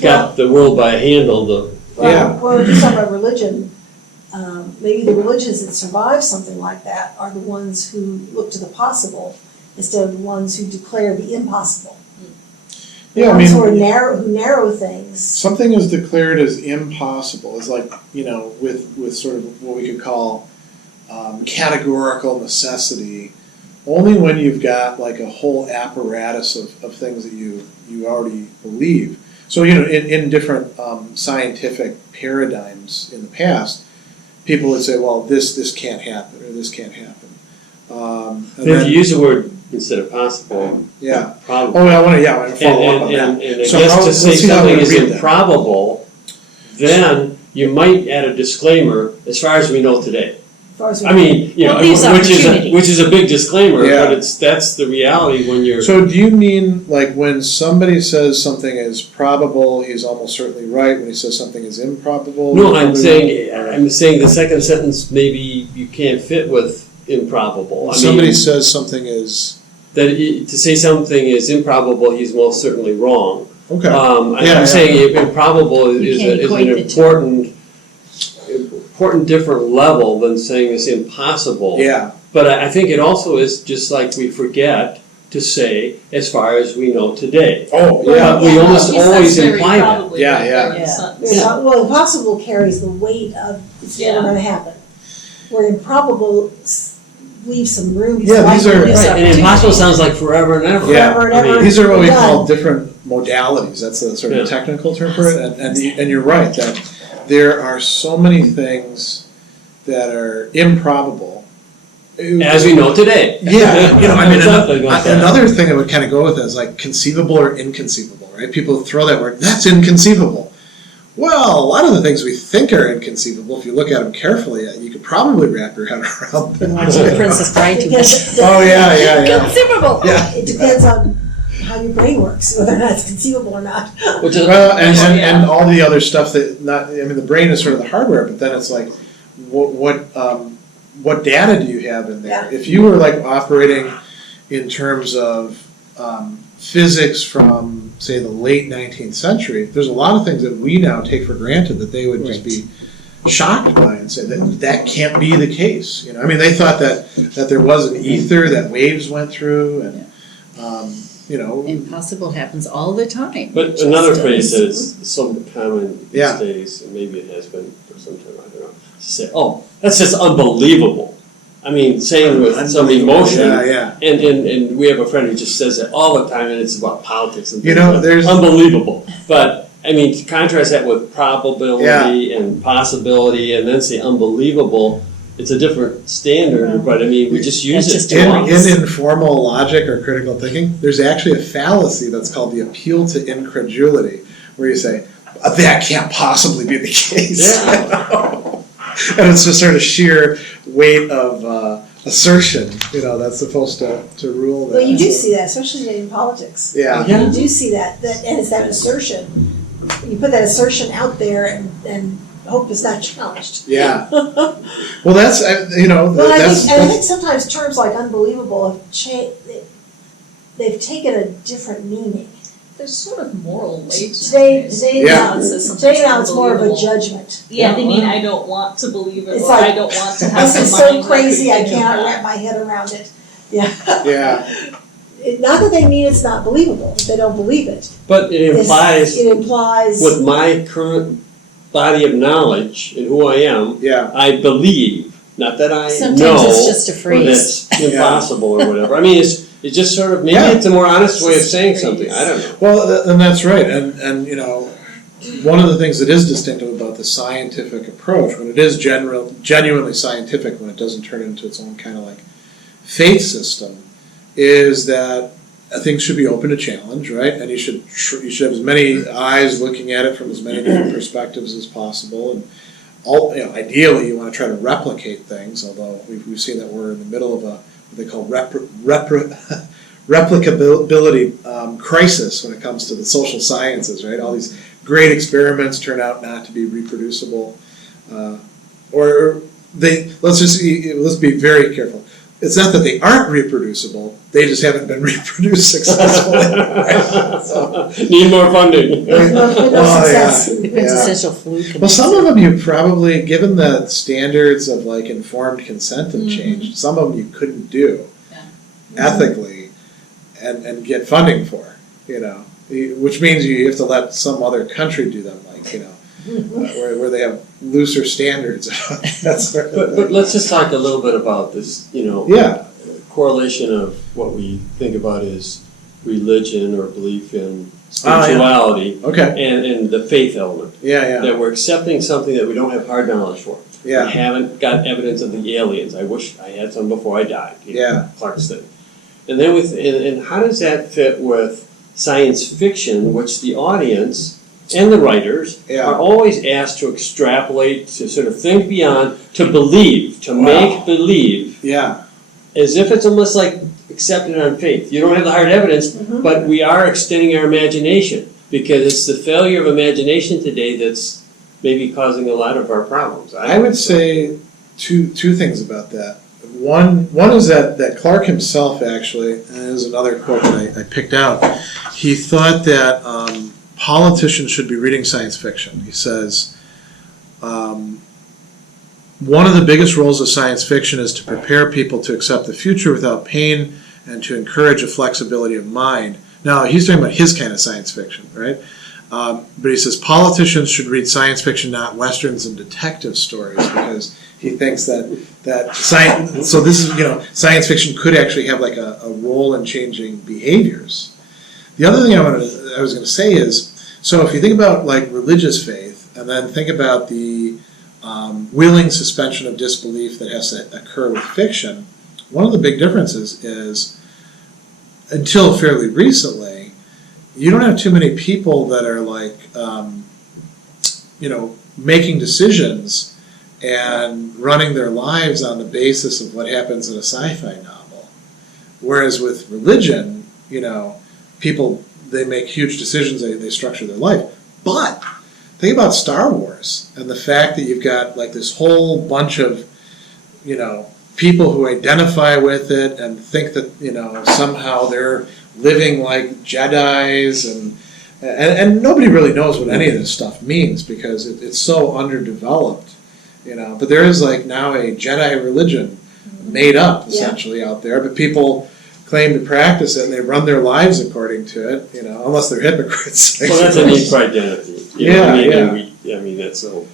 got the world by a handle. Yeah. Well, if you're talking about religion, maybe the religions that survive something like that are the ones who look to the possible instead of the ones who declare the impossible. The Yeah, I ones mean, who narrow things. something is declared as impossible. It's like, with sort of what we could call categorical necessity, only when you've got a whole apparatus of things that you already believe. So, in different scientific paradigms in the past, people would say, well, this can't happen, or this can't happen. If you use the word instead of possible, Yeah. probable. Oh, I want to follow up on that. And I So guess to let's say see how something we is read that. improbable, then you might add a disclaimer as far as we know today. As far as we I mean, Well, it leaves opportunity. which is a big disclaimer, Yeah. but that's the reality when you're. So do you mean when somebody says something is probable, he's almost certainly right, when he says something is improbable? No, I'm saying the second sentence maybe you can't fit with improbable. When somebody says something is... To say something is improbable, he's most certainly wrong. Okay. I'm saying improbable You is can't an equate the two. important different level than saying it's impossible. Yeah. But I think it also is just like we forget to say as far as we know today. Oh, yeah. We almost He says always very imply that. probably Yeah, right yeah. there in the sentence. Well, impossible carries the weight of it's never Yeah. going to happen. Where improbable leaves some room. Yeah, these are- Yes, Right, and impossible sounds like forever and ever. Yeah. Forever and I mean, ever. These are what we Done. call different modalities. That's the sort of Yeah. technical term for it. And you're right, that there are so many things that are improbable. As we know today. Yeah, Exactly about that. another thing I would kind of go with is conceivable or inconceivable, right? People throw that word, that's inconceivable. Well, a lot of the things we think are inconceivable, if you look at them carefully, you could probably wrap your head around them. Watching The Princess Bride too much. Oh, yeah. Conceivable. Yeah. It depends on how your brain works, whether or not it's conceivable or not. Which is, Well, and all the other stuff the brain is sort of the hardware, but then it's like, what data do you have in there? Yeah. If you were operating in terms of physics from, say, the late 19th century, there's a lot of things that we now take for granted that they would just be shocked by and say that can't be the case. They thought that there was an ether that waves went through, and Impossible happens all the time. But It another just phrase that does. is so common these Yeah. days, and maybe it has been for some time, I don't know, to say, oh, that's just unbelievable. I mean, saying with some emotion, Yeah. and we have a friend who just says it all the time, and it's about politics and things. There's Unbelievable. But, I mean, to contrast that with probability and possibility, and then say unbelievable, it's a different standard, but I mean, we just use That's it just too in often. informal logic or critical thinking, there's actually a fallacy that's called the appeal to incredulity, where you say, that can't possibly be the case. Yeah. And it's just sort of sheer weight of assertion, that's supposed to rule that. Well, you do see that, especially in politics. Yeah. You do see that, and it's that assertion. You put that assertion out there and hope it's not challenged. Yeah. Well, that's, Well, I that's. think sometimes terms like unbelievable they've taken a different meaning. There's sort of moral weight. Today Yeah. now it's more of a judgment. Yeah, they mean I don't want to believe it, It's or like, I don't want to have This is the so mind that crazy, I could think of cannot that. wrap my head around it. Yeah. Yeah. Not that they mean it's not believable, they don't believe it. But it implies, It implies. with my current body of knowledge and who I am, Yeah. I believe, not that I Sometimes know, it's just a or phrase. that's impossible or whatever. I mean, it's just sort of, maybe Yeah. it's a more honest way of Just a saying phrase. something, I don't know. Well, and that's right, and one of the things that is distinctive about the scientific approach, when it is genuinely scientific, when it doesn't turn into its own kind of like faith system, is that things should be open to challenge, right? And you should have as many eyes looking at it from as many different perspectives as possible, and ideally you want to try to replicate things. Although we've seen that we're in the middle of what they call replicability crisis when it comes to the social sciences, right? All these great experiments turn out not to be reproducible, or let's be very careful. It's not that they aren't reproducible; they just haven't been reproduced successfully. Right? So, Need more funding. No success. The quintessential fluke. well, some of them you probably, given the standards of like informed consent and change, some of them you couldn't do ethically and get funding for, which means you have to let some other country do them, like, where they have looser standards. That sort of But thing. let's just talk a little bit about this, Yeah. correlation of what we think about as religion or belief in yeah. spirituality Okay. and the faith element. Yeah. That we're accepting something that we don't have hard knowledge for. Yeah. We haven't got evidence of the aliens. I wish I had some before I died. Yeah. Clarke's thing. And then and how does that fit with science fiction, which the audience and the writers Yeah. are always asked to extrapolate, to sort of think beyond, to believe, to make believe, Yeah. as if it's almost like accepted on faith. You don't have the hard evidence, but we are extending our imagination, because it's the failure of imagination today that's maybe causing a lot of our problems. I would say two things about that. One is that Clarke himself actually, and there's another quote that I picked out. He thought that politicians should be reading science fiction. He says, one of the biggest roles of science fiction is to prepare people to accept the future without pain and to encourage a flexibility of mind. Now, he's talking about his kind of science fiction, right? But he says politicians should read science fiction, not westerns and detective stories, because he thinks that science. So this is, science fiction could actually have like a role in changing behaviors. The other thing I was going to say is, so if you think about like religious faith, and then think about the willing suspension of disbelief that has to occur with fiction, one of the big differences is, until fairly recently, you don't have too many people that are like, making decisions and running their lives on the basis of what happens in a sci-fi novel. Whereas with religion, people, they make huge decisions, they structure their life. But think about Star Wars and the fact that you've got like this whole bunch of, people who identify with it and think that, somehow they're living like Jedis, and nobody really knows what any of this stuff means because it's so underdeveloped, But there is like now a Jedi religion made up essentially out there, but people claim to practice it and they run their lives according to it, unless they're hypocrites. Well, that's a need for identity. I mean, that's a whole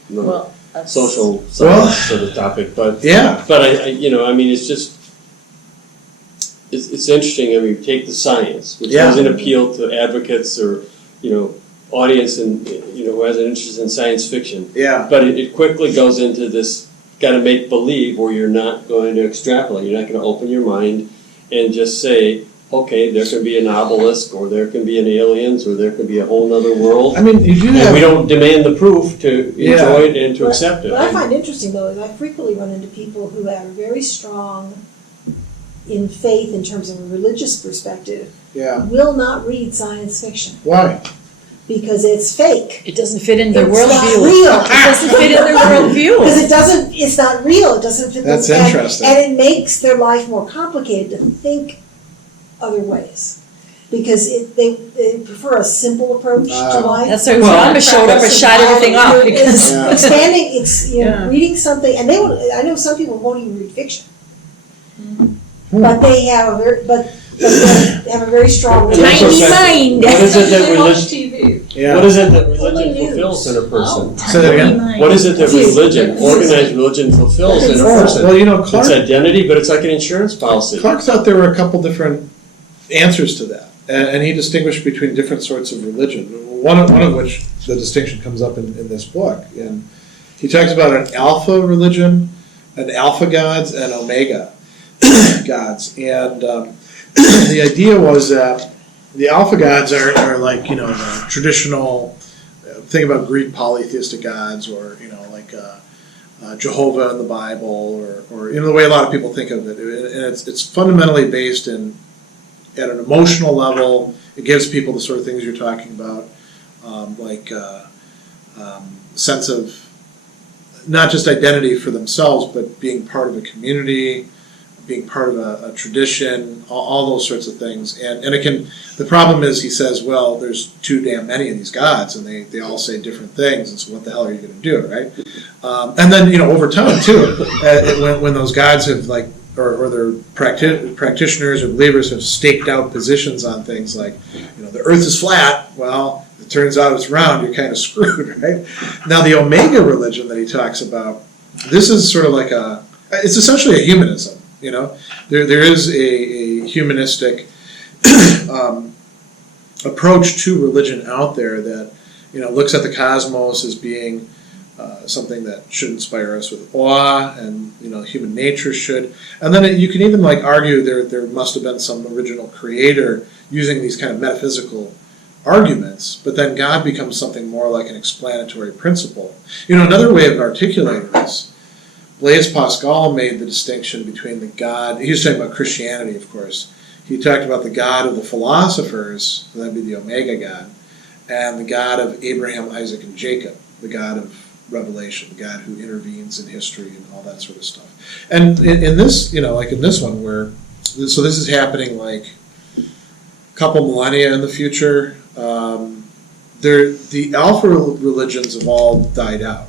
social science sort of topic, but Yeah. But it's just it's interesting. I mean, you take the science, which doesn't appeal to advocates or audience and who has an interest in science fiction. Yeah. But it quickly goes into this got to make believe, where you're not going to extrapolate. You're not going to open your mind and just say, okay, there can be an obelisk, or there can be an aliens, or there can be a whole other world. I mean, you do And have. we don't demand the proof to enjoy it and to accept it. What I find interesting though is I frequently run into people who have very strong in faith in terms of a religious perspective Yeah. will not read science fiction Why? because it's fake. It doesn't fit in their It's not worldview. real. It doesn't fit in their worldview. Because it's not real, it doesn't fit. That's and- interesting. And it makes their life more complicated to think other ways. Because they prefer a simple approach to life. That's why Rama showed up and shot everything off It's because. Yeah. expanding, it's, Yeah. reading something, and I know some people won't even read fiction. Hmm. But they have but they have a very strong. And also Tiny that- mind. What is it that They watch religion, TV. Yeah. what is it that Only religion news. fulfills in a person? Say that again? What is it that News. religion, organized religion fulfills in a Oh, person? well, you know, It's Clarke identity, but it's like an insurance policy. thought there were a couple different answers to that, and he distinguished between different sorts of religion. One of which the distinction comes up in this book, and he talks about an alpha religion, an alpha gods, and omega gods, and the idea was that the alpha gods are like the traditional. Think about Greek polytheistic gods, or like Jehovah in the Bible, or the way a lot of people think of it, and it's fundamentally based at an emotional level. It gives people the sort of things you're talking about, sense of not just identity for themselves, but being part of a community, being part of a tradition, all those sorts of things. And it can. The problem is, he says, well, there's too damn many of these gods, and they all say different things, and so what the hell are you going to do, right? And then over time too, when those gods have or their practitioners or believers have staked out positions on things like, the earth is flat, well, it turns out it's round, you're kind of screwed, right? Now the Omega religion that he talks about, this is sort of like it's essentially a humanism, There is a humanistic approach to religion out there that, looks at the cosmos as being something that should inspire us with awe, and human nature should. And then you can even argue there must have been some original creator using these kind of metaphysical arguments, but then God becomes something more like an explanatory principle. Another way of articulating this, Blaise Pascal made the distinction between the God. He was talking about Christianity, of course. He talked about the God of the philosophers, so that'd be the Omega God, and the God of Abraham, Isaac, and Jacob, the God of Revelation, the God who intervenes in history and all that sort of stuff. And in this, in this one, so this is happening a couple millennia in the future. The alpha religions have all died out.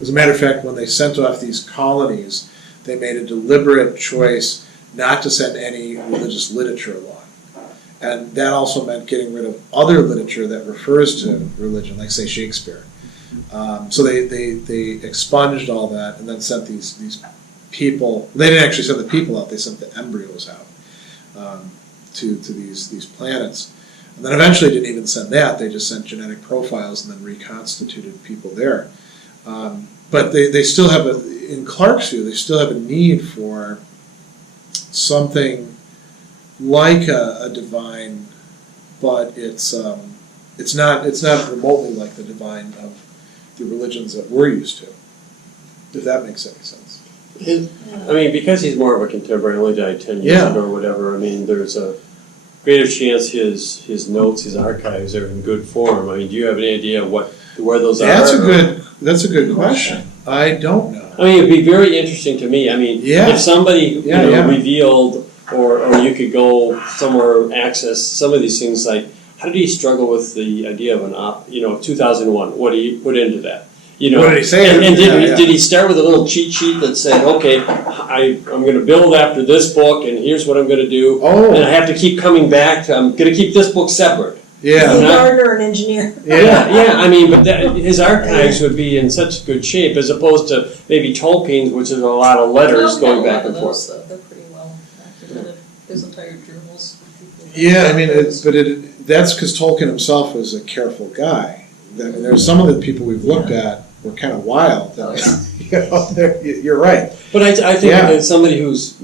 As a matter of fact, when they sent off these colonies, they made a deliberate choice not to send any religious literature along. And that also meant getting rid of other literature that refers to religion, like, say, Shakespeare. So they expunged all that and then sent these people. They didn't actually send the people out, they sent the embryos out to these planets. And then eventually didn't even send that, they just sent genetic profiles and then reconstituted people there. But they still have in Clarke's view, they still have a need for something like a divine, but it's not remotely like the divine of the religions that we're used to, if that makes any sense. Because he's more of a contemporary, only died 10 years ago or whatever, there's a greater chance his notes, his archives are in good form. Do you have any idea where those are? That's a good question. I don't know. It'd be very interesting to me. If somebody revealed, or you could go somewhere, access some of these things, like, how did he struggle with the idea of 2001? What do you put into that? What did he say? And did he start with a little cheat sheet that said, okay, I'm going to build after this book, and here's what I'm going to do, and I have to keep coming back to, I'm going to keep this book separate. Yeah. He's a gardener and engineer. But his archives would be in such good shape, as opposed to maybe Tolkien's, which is a lot of letters going back and forth. They're pretty well documented, his entire journals. Yeah, that's because Tolkien himself was a careful guy. There's some of the people we've looked at were kind of wild. You're right. But I think that somebody whose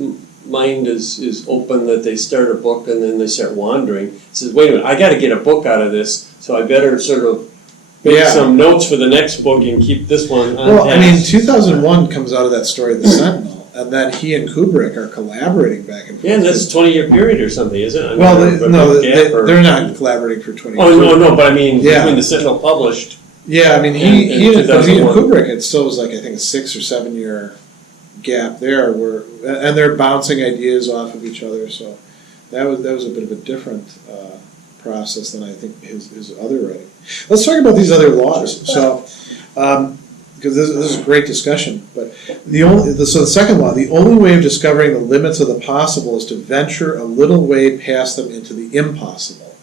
mind is open, that they start a book and then they start wandering, says, wait a minute, I got to get a book out of this, so I better sort of make some notes for the next book and keep this one on task. 2001 comes out of that story of the Sentinel, and then he and Kubrick are collaborating back and forth. Yeah, and that's a 20-year period or something, isn't it? I mean, Well, or- they're not collaborating for 20 years. Oh, no, but I mean, Yeah. between the Sentinel published, Yeah, I mean, In he and 2001. Kubrick, it still was like, I think, a 6 or 7 year gap there, where, and they're bouncing ideas off of each other, so that was a bit of a different process than I think his other writing. Let's talk about these other laws. So, because this is a great discussion, but the second law, the only way of discovering the limits of the possible is to venture a little way past them into the impossible.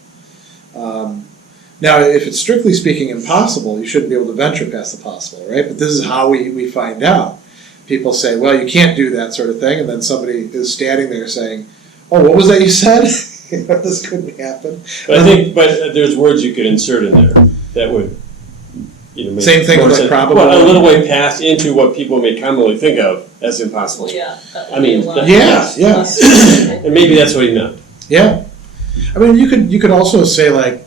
Now, if it's strictly speaking impossible, you shouldn't be able to venture past the possible, right? But this is how we find out. People say, well, you can't do that sort of thing, and then somebody is standing there saying, oh, what was that you said? This couldn't happen. but I think, there's words you could insert in there that would, make Same thing more with sense. probable. Well, a little way past into what people may commonly think of as impossible. Well, yeah. that would I mean, be a lot yeah, yeah. less- And maybe that's what he meant. Yeah. I mean, you could also say, like,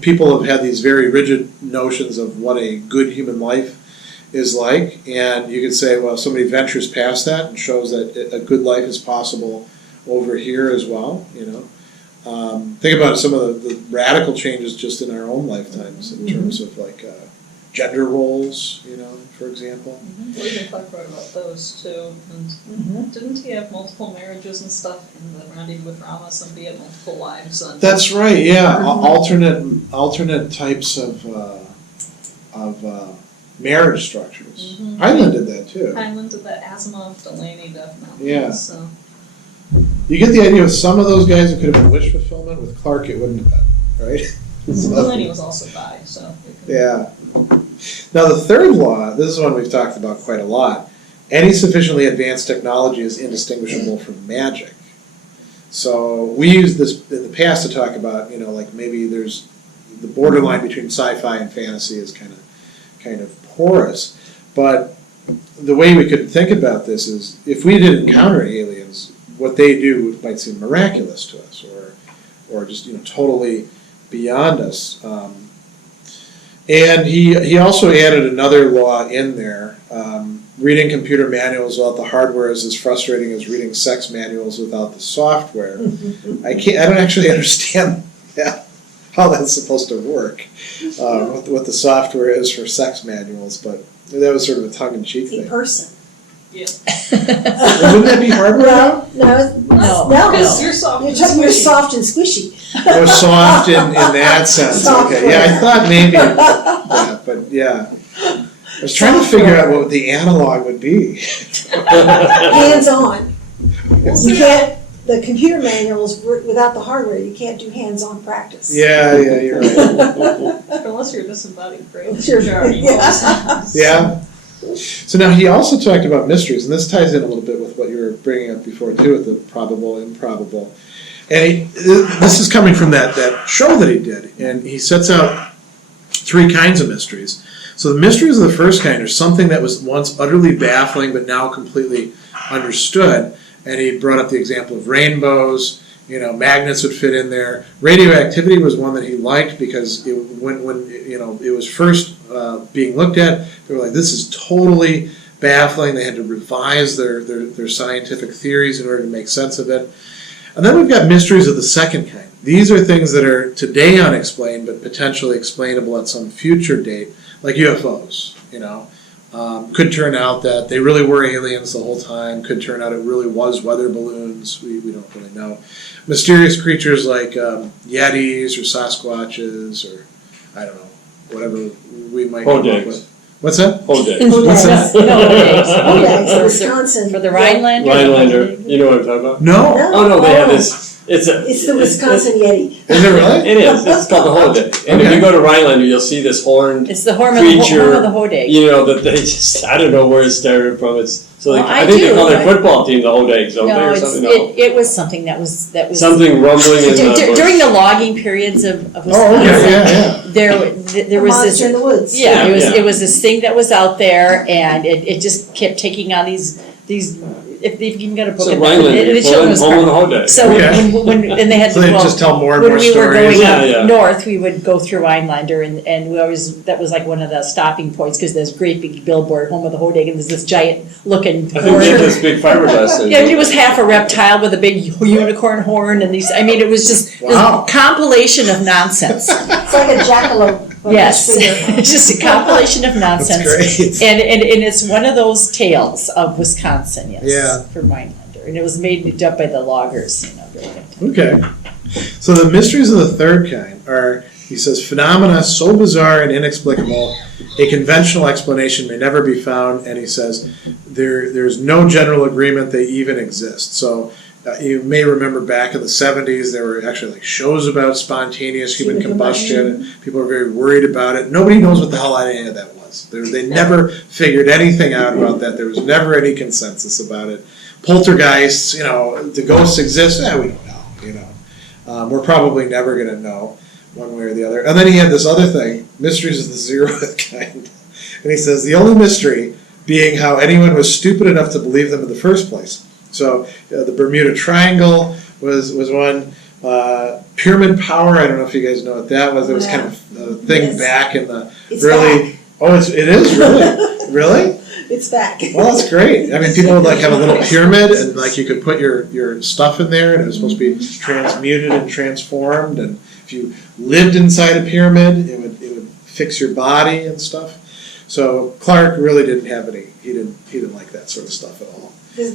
people have had these very rigid notions of what a good human life is like, and you could say, well, if somebody ventures past that and shows that a good life is possible over here as well, think about some of the radical changes just in our own lifetimes in terms of, like, gender roles, for example. Well, even Clarke wrote about those too, and didn't he have multiple marriages and stuff in the Rendezvous with Rama? Somebody had multiple wives and. That's right, yeah, alternate types of marriage structures. Mhm. Heinlein did that too. Heinlein did that, Asimov, Delaney definitely. Yeah. So. You get the idea with some of those guys, it could have been wish fulfillment. With Clarke, it wouldn't have been, right? Delaney was also bi, so. it could- Yeah. Now the third law, this is one we've talked about quite a lot. Any sufficiently advanced technology is indistinguishable from magic. So we used this in the past to talk about, like maybe there's the borderline between sci-fi and fantasy is kind of porous. But the way we could think about this is if we did encounter aliens, what they do might seem miraculous to us, or just totally beyond us. And he also added another law in there. Reading computer manuals without the hardware is as frustrating as reading sex manuals without the software. I don't actually understand how that's supposed to work, what the software is for sex manuals, but that was sort of a tongue-in-cheek A thing. person. Yeah. Wouldn't that be hardware? No. Because you're soft and You're squishy. soft and squishy. Oh, soft in that sense. Okay, yeah, I thought maybe that, but yeah. I was trying to figure out what the analog would be. Hands-on. You can't, the computer manuals, without the hardware, you can't do hands-on practice. Yeah, you're right. Unless you're disembodied brain. Sure. Yeah. Yeah. So now he also talked about mysteries, and this ties in a little bit with what you were bringing up before too, with the probable, improbable. And this is coming from that show that he did, and he sets out 3 kinds of mysteries. So the mysteries of the first kind are something that was once utterly baffling but now completely understood. And he brought up the example of rainbows, magnets would fit in there. Radioactivity was one that he liked because when it was first being looked at, they were like, this is totally baffling. They had to revise their scientific theories in order to make sense of it. And then we've got mysteries of the second kind. These are things that are today unexplained but potentially explainable at some future date, like UFOs, Could turn out that they really were aliens the whole time. Could turn out it really was weather balloons. We don't really know. Mysterious creatures like Yetis or Sasquatches or, I don't know, whatever we might come up with. What's that? Hodag. What's that? Hodags, Wisconsin. For the Rhinelander? Rhinelander, you know what I'm talking about? No. Oh, no, they have this, it's the Wisconsin Yeti. Is it really? It is, it's called the Hodag. And if Okay. you go to Rhinelander, you'll see this horned It's the horn creature, of the Hodag. that they just, I don't know where it started from. Well, I I think they do, call their I- football team the Hodags, don't they, No, or it's, something? No. it was something that was. Something rumbling in the bush. During the logging periods of Oh, Wisconsin, okay, yeah. there was this. Monster in the woods. Yeah, Yeah. it was this thing that was out there, and it just kept taking on these if they've even got a book So in Rhinelander, the pull in children's Home of park. the Hode. So when and they had So they well, just tell more and when more we were stories. going Yeah, up yeah. north, we would go through Rhinelander and we always, that was like one of the stopping points, because there's great big billboard, Home of the Hodag, and there's this giant looking I think they had horn. this big fiberglass in. Yeah, it was half a reptile with a big unicorn horn and these, I mean, it was just Wow. this compilation of nonsense. It's like a jackalope. but Yes, it's bigger. it's just a compilation of nonsense. That's great. And it's one of those tales of Wisconsin, yes. Yeah. For Rhinelander. And it was made up by the loggers, during that time. Okay. So the mysteries of the third kind are, he says, phenomena so bizarre and inexplicable, a conventional explanation may never be found, and he says there's no general agreement they even exist. So you may remember back in the 70s, there were actually like shows about spontaneous human combustion, and people are very worried about it. Nobody knows what the hell any of that was. They never figured anything out about that. There was never any consensus about it. Poltergeists, the ghosts exist. We don't know. We're probably never going to know one way or the other. And then he had this other thing, mysteries of the zeroth kind. And he says the only mystery being how anyone was stupid enough to believe them in the first place. So the Bermuda Triangle was one. Pyramid power, I don't know if you guys know what that was. It was kind of a thing Yes. back in the It's early... back. Oh, it is? Really? Really? It's back. Well, that's great. I mean, people would have a little pyramid, and you could put your stuff in there, and it was supposed to be transmuted and transformed. And if you lived inside a pyramid, it would fix your body and stuff. So Clarke really didn't have any. He didn't like that sort of stuff at all. There's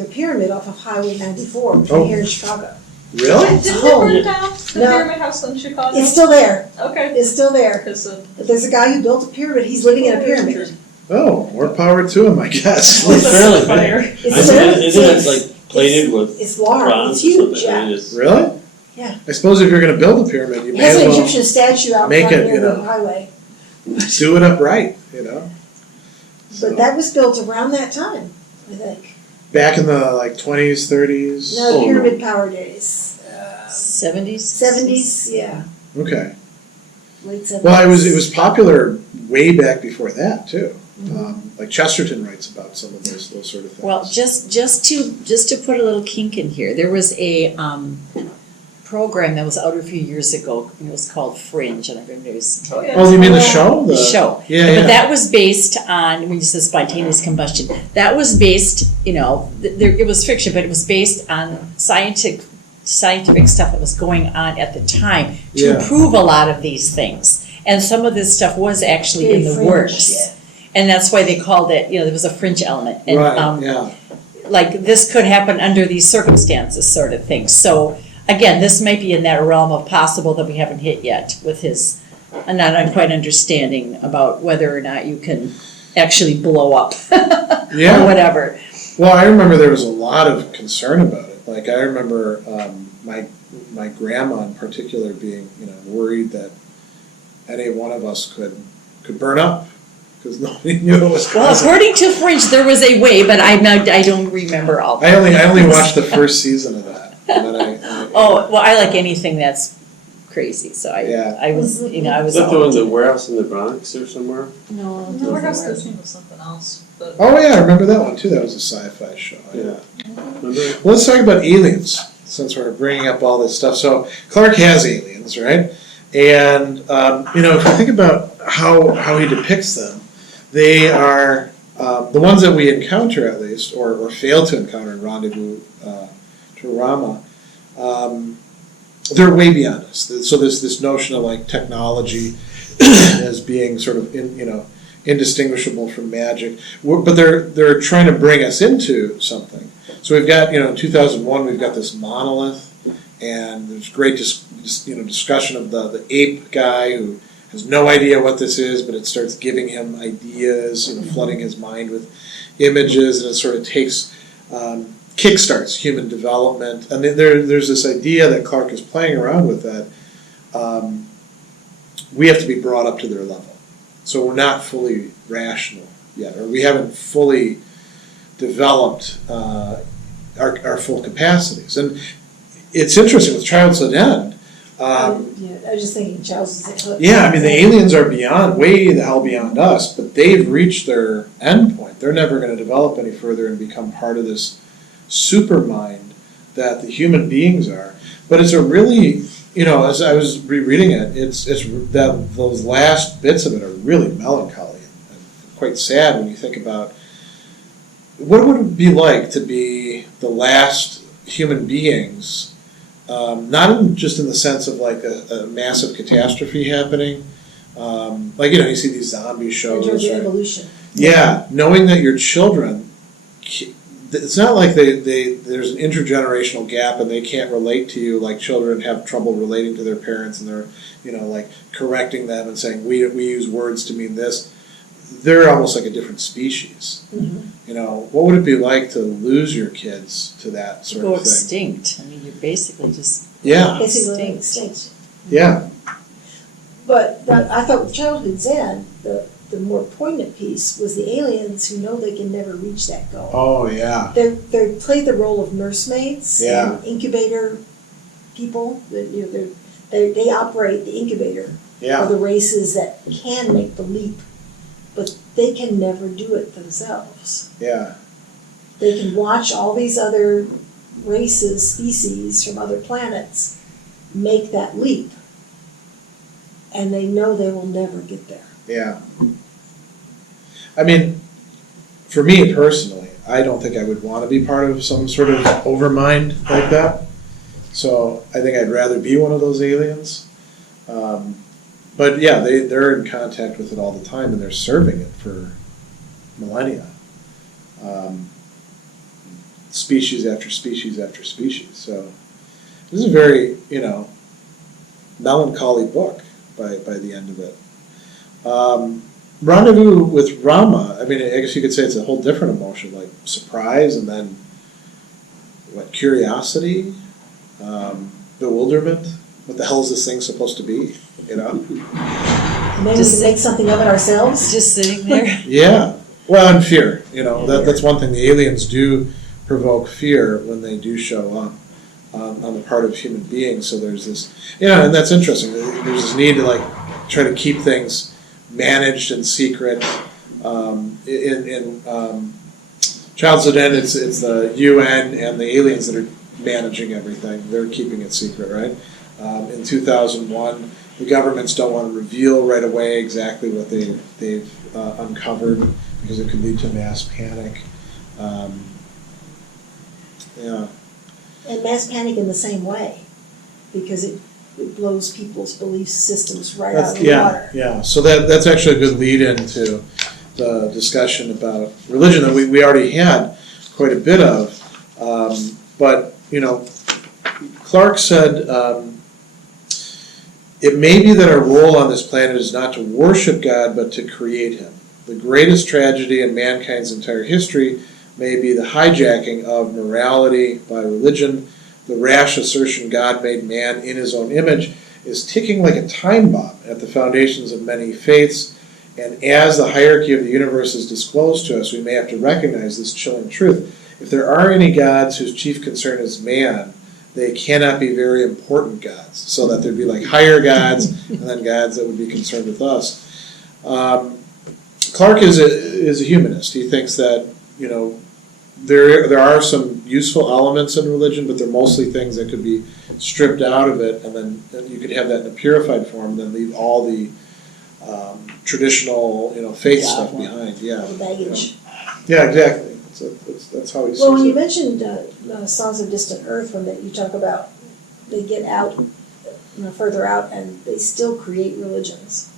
a pyramid off of Highway 94 Oh. here in Chicago. Really? Didn't it Oh. burn down, the No. Pyramid House in Chicago? It's still there. Okay. It's still there. Because But there's a guy who built a pyramid. He's living in a pyramid. Oh, more power to him, I guess. It's fairly fire. big. It's Isn't it like plated with It's large. bronze It's or huge. something? I Yeah. mean, it's- Really? Yeah. I suppose if you're going to build a pyramid, you It may has as an well Egyptian statue out make front it, near the highway. do it upright, But that was built around that time, I think. Back in the 20s, 30s? No, the Oh, pyramid power days. 70s? 70s, yeah. Okay. Late 70s. Well, it was popular way back before that, too. Like Chesterton writes about some of those sort of things. Well, just to put a little kink in here, there was a program that was out a few years ago, and it was called Fringe, and I remember it was Oh, yeah. Oh, you mean the show? the show. Yeah. But that was based on, when you said spontaneous combustion, that was based, it was fiction, but it was based on scientific stuff that was going on at the time to Yeah. prove a lot of these things. And some of this stuff was actually Very in the fringe, works. yeah. And that's why they called it, there was a fringe element. And, Right, yeah. like this could happen under these circumstances sort of thing. So again, this might be in that realm of possible that we haven't hit yet with his not quite understanding about whether or not you can actually blow up or Yeah. whatever. Well, I remember there was a lot of concern about it. Like, I remember my grandma in particular being, worried that any one of us could burn up because nobody knew it was Well, causing. according to Fringe, there was a way, but I don't remember all. I only watched the first season of that. And then Oh, well, I like anything that's crazy, so Yeah. I was, I was. Is that the all one, the into- warehouse in the Bronx or somewhere? No, it No, Warehouse wasn't. 13 was something else, but. Oh yeah, I remember that one too. That was a sci-fi show. Yeah. Remember? Well, let's talk about aliens since we're bringing up all this stuff. So Clarke has aliens, right? And if you think about how he depicts them, they are the ones that we encounter at least, or fail to encounter in Rendezvous to Rama. They're way beyond us. So there's this notion of technology as being sort of indistinguishable from magic, but they're trying to bring us into something. So we've got in 2001 we've got this monolith, and there's great discussion of the ape guy who has no idea what this is, but it starts giving him ideas, flooding his mind with images, and it sort of kickstarts human development. And there's this idea that Clarke is playing around with that we have to be brought up to their level. So we're not fully rational yet, or we haven't fully developed our full capacities. And it's interesting with Childhood's End. I was just thinking Charles is Yeah, I mean, the aliens are way the hell beyond us, but they've reached their end point. They're never going to develop any further and become part of this super mind that the human beings are. But it's a really, as I was rereading it, it's that those last bits of it are really melancholy and quite sad when you think about what would it be like to be the last human beings, not just in the sense of like a massive catastrophe happening, you see these zombie shows. In terms of right? evolution. Yeah, knowing that your children, it's not like there's an intergenerational gap and they can't relate to you like children have trouble relating to their parents and they're, like correcting them and saying, we use words to mean this. They're almost like a different species. Mm-hmm. What would it be like to lose your kids to that sort Go of thing? extinct. I mean, you're basically just Basically extinct. extinct. Yeah, But I thought with Childhood Zen, the more poignant piece was the aliens who know they can never reach that goal. oh yeah, They play the role of nursemaids Yeah. and incubator people. They operate the incubator for yeah, the races that can make the leap, but they can never do it themselves. yeah, They can watch all these other races, species from other planets make that leap, and they know they will never get there. yeah. I mean, for me personally, I don't think I would want to be part of some sort of overmind like that. So I think I'd rather be one of those aliens. But yeah, they're in contact with it all the time and they're serving it for millennia. Species after species after species. So this is a very, melancholy book by the end of it. Rendezvous with Rama, I mean, I guess you could say it's a whole different emotion, like surprise and then, curiosity, bewilderment. What the hell is this thing supposed to be, And maybe Just- we can make something of it ourselves. Just sitting there. Yeah, well, and fear, that's one thing. The aliens do provoke fear when they do show up on the part of human beings. So there's this, and that's interesting. There's this need to try to keep things managed and secret. In Childhood Zen, it's the UN and the aliens that are managing everything. They're keeping it secret, right? In 2001, the governments don't want to reveal right away exactly what they've uncovered because it could lead to mass panic. Yeah. And mass panic in the same way, because it blows people's belief systems right out of the water. Yeah. So that's actually a good lead into the discussion about religion that we already had quite a bit of. But Clarke said, it may be that our role on this planet is not to worship God, but to create Him. The greatest tragedy in mankind's entire history may be the hijacking of morality by religion. The rash assertion God made man in His own image is ticking like a time bomb at the foundations of many faiths. And as the hierarchy of the universe is disclosed to us, we may have to recognize this chilling truth. If there are any gods whose chief concern is man, they cannot be very important gods. So that there'd be higher gods and then gods that would be concerned with us. Clarke is a humanist. He thinks that, there are some useful elements in religion, but they're mostly things that could be stripped out of it, and then you could have that in a purified form, then leave all the traditional, faith stuff behind. Yeah. The baggage. Yeah, exactly. So that's how he sees Well, when you it. mentioned Songs of Distant Earth, when you talk about they get out, further out, and they still create religions,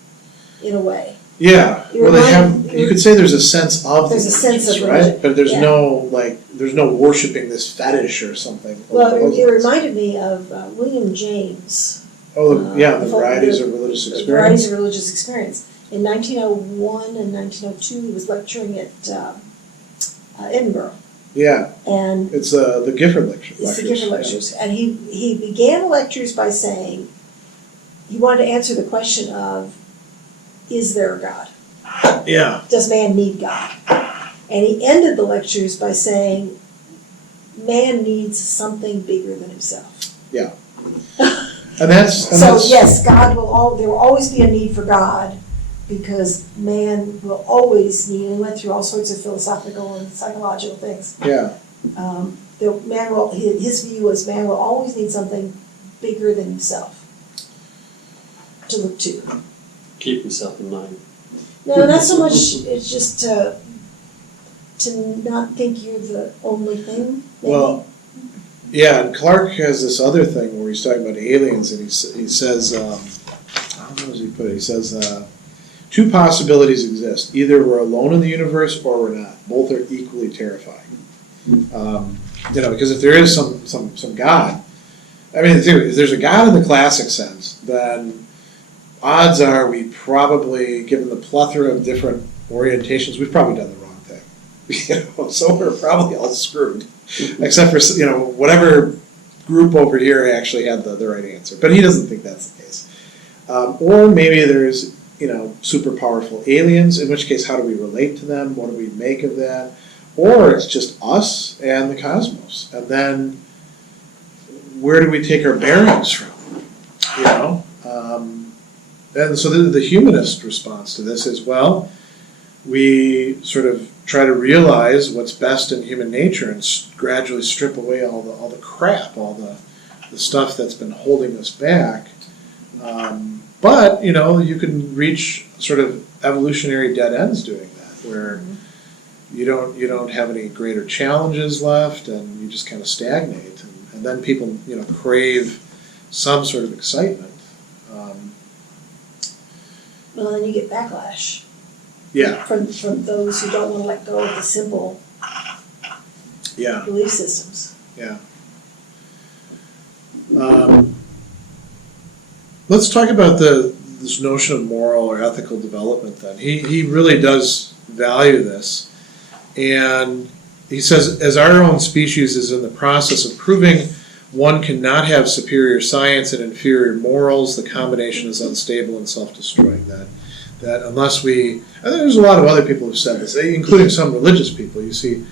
in a way. Yeah. Well, you could say there's a sense of There's a sense of right? religion, But there's yeah. there's no worshiping this fetish or something. Well, it reminded me of William James. Oh, yeah, the the varieties of religious The experience. Varieties of Religious Experience. In 1901 and 1902, he was lecturing at Edinburgh. Yeah, And it's the Gifford lectures. it's the Gifford Lectures. And he began the lectures by saying he wanted to answer the question of, is there a God? Yeah. Does man need God? And he ended the lectures by saying, man needs something bigger than himself. Yeah. And that's Yes, there will always be a need for God, because man will always need, and we went through all sorts of philosophical and psychological things. Yeah. the man will, his view was man will always need something bigger than himself to look to. Keep himself in mind. No, not so much, it's just to not think you're the only thing. Maybe. Well, yeah, and Clarke has this other thing where he's talking about aliens, and he says, I don't know how he put it, he says, two possibilities exist. Either we're alone in the universe or we're not. Both are equally terrifying. Because if there is some God, I mean, if there's a God in the classic sense, then odds are we probably, given the plethora of different orientations, we've probably done the wrong thing. So we're probably all screwed, except for whatever group over here actually had the right answer. But he doesn't think that's the case. Or maybe there's super powerful aliens, in which case how do we relate to them? What do we make of that? Or it's just us and the cosmos. And then where do we take our bearings from? And so the humanist response to this is, well, we sort of try to realize what's best in human nature and gradually strip away all the crap, all the stuff that's been holding us back. But you can reach sort of evolutionary dead ends doing that, where you don't have any greater challenges left, and you just kind of stagnate, and then people crave some sort of excitement. Well, then you get backlash. Yeah. From those who don't want to let go of the simple belief systems. Yeah. Let's talk about this notion of moral or ethical development then. He really does value this. And he says, as our own species is in the process of proving one cannot have superior science and inferior morals, the combination is unstable and self-destroying. That unless we, and there's a lot of other people who've said this, including some religious people. You see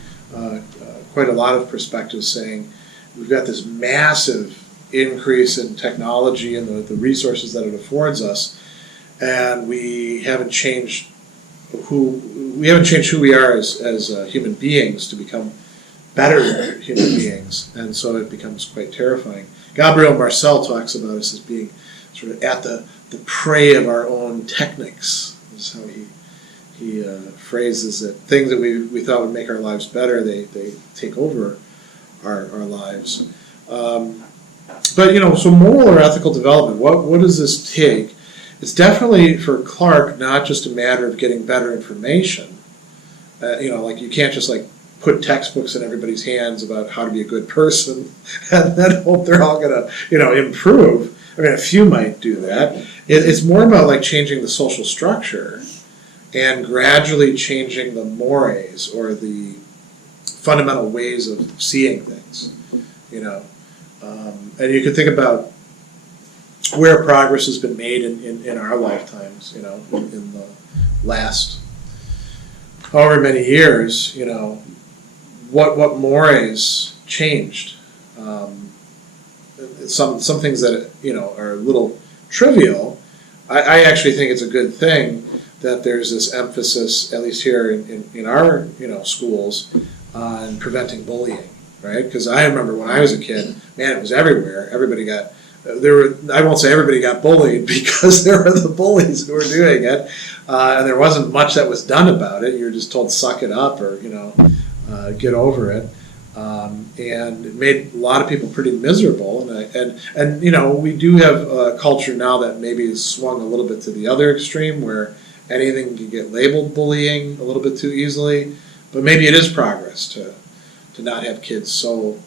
quite a lot of perspectives saying we've got this massive increase in technology and the resources that it affords us, and we haven't changed who we are as human beings to become better human beings, and so it becomes quite terrifying. Gabriel Marcel talks about us as being sort of at the prey of our own techniques, is how he phrases it. Things that we thought would make our lives better, they take over our lives. But so moral or ethical development, what does this take? It's definitely for Clarke not just a matter of getting better information. Like you can't just put textbooks in everybody's hands about how to be a good person and then hope they're all going to improve. I mean, a few might do that. It's more about changing the social structure and gradually changing the mores, or the fundamental ways of seeing things. And you could think about where progress has been made in our lifetimes, in the last however many years, what mores changed. Some things that are a little trivial. I actually think it's a good thing that there's this emphasis, at least here in our schools, on preventing bullying, right? Because I remember when I was a kid, man, it was everywhere. Everybody got I won't say everybody got bullied, because there were the bullies who were doing it, and there wasn't much that was done about it. You were just told suck it up, or get over it. And it made a lot of people pretty miserable. And we do have a culture now that maybe has swung a little bit to the other extreme, where anything can get labeled bullying a little bit too easily. But maybe it is progress to not have kids so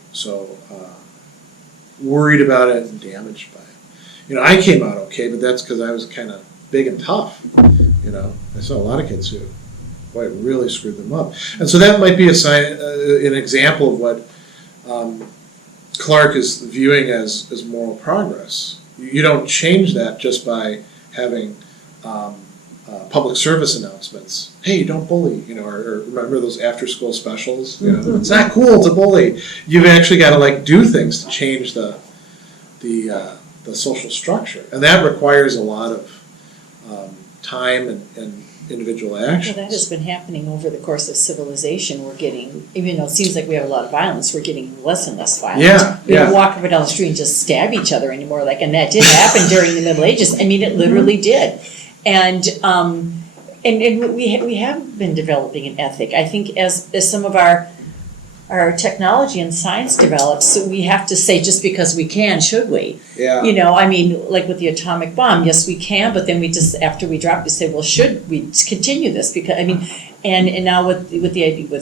worried about it and damaged by it. I came out okay, but that's because I was kind of big and tough. I saw a lot of kids who, boy, it really screwed them up. And so that might be a sign, an example of what Clarke is viewing as moral progress. You don't change that just by having public service announcements. Hey, don't bully, or remember those after-school specials? It's not cool to bully. You've actually got to do things to change the social structure, and that requires a lot of time and individual Well, actions. that has been happening over the course of civilization. We're getting, even though it seems like we have a lot of violence, we're getting less and less violent. Yeah, We don't yeah. walk up and down the street and just stab each other anymore, like, and that did happen during the Middle Ages. I mean, it literally did. And we have been developing an ethic. I think as some of our technology and science develops, we have to say just because we can, should we? Yeah. You know, I mean, like with the atomic bomb, yes, we can, but then we just, after we drop, we say, well, should we continue this? Because, I mean, and now with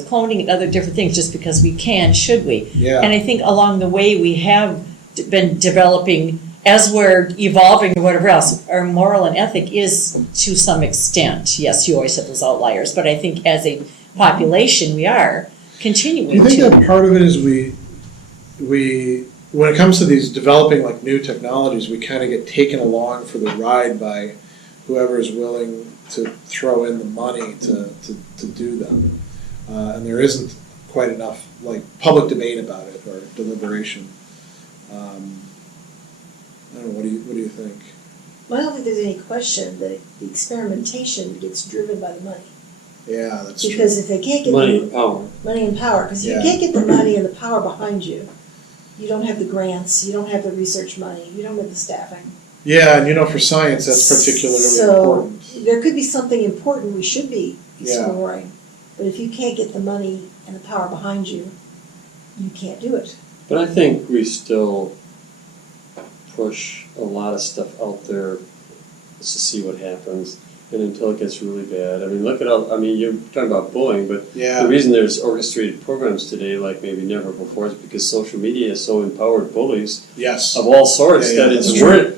cloning and other different things, just because we can, should we? Yeah. And I think along the way, we have been developing, as we're evolving or whatever else, our moral and ethic is to some extent. Yes, you always have those outliers, but I think as a population, we are continuing Do you think to. that part of it is we when it comes to these developing like new technologies, we kind of get taken along for the ride by whoever is willing to throw in the money to do them, and there isn't quite enough like public debate about it or deliberation. I don't know. What do you think? Well, I don't think there's any question that the experimentation gets driven by the money. Yeah, that's true. Because if they can't get Money the and power. money and power, because if Yeah. you can't get the money and the power behind you, you don't have the grants, you don't have the research money, you don't have the staffing. Yeah, and you know, for science, that's particularly So, important. there could be something important we should be Yeah. exploring, but if you can't get the money and the power behind you, you can't do it. But I think we still push a lot of stuff out there just to see what happens, and until it gets really bad. I mean, look at all, I mean, you're talking about bullying, but Yeah. the reason there's orchestrated programs today like maybe never before is because social media has so empowered bullies Yes. of all sorts Yeah, that that's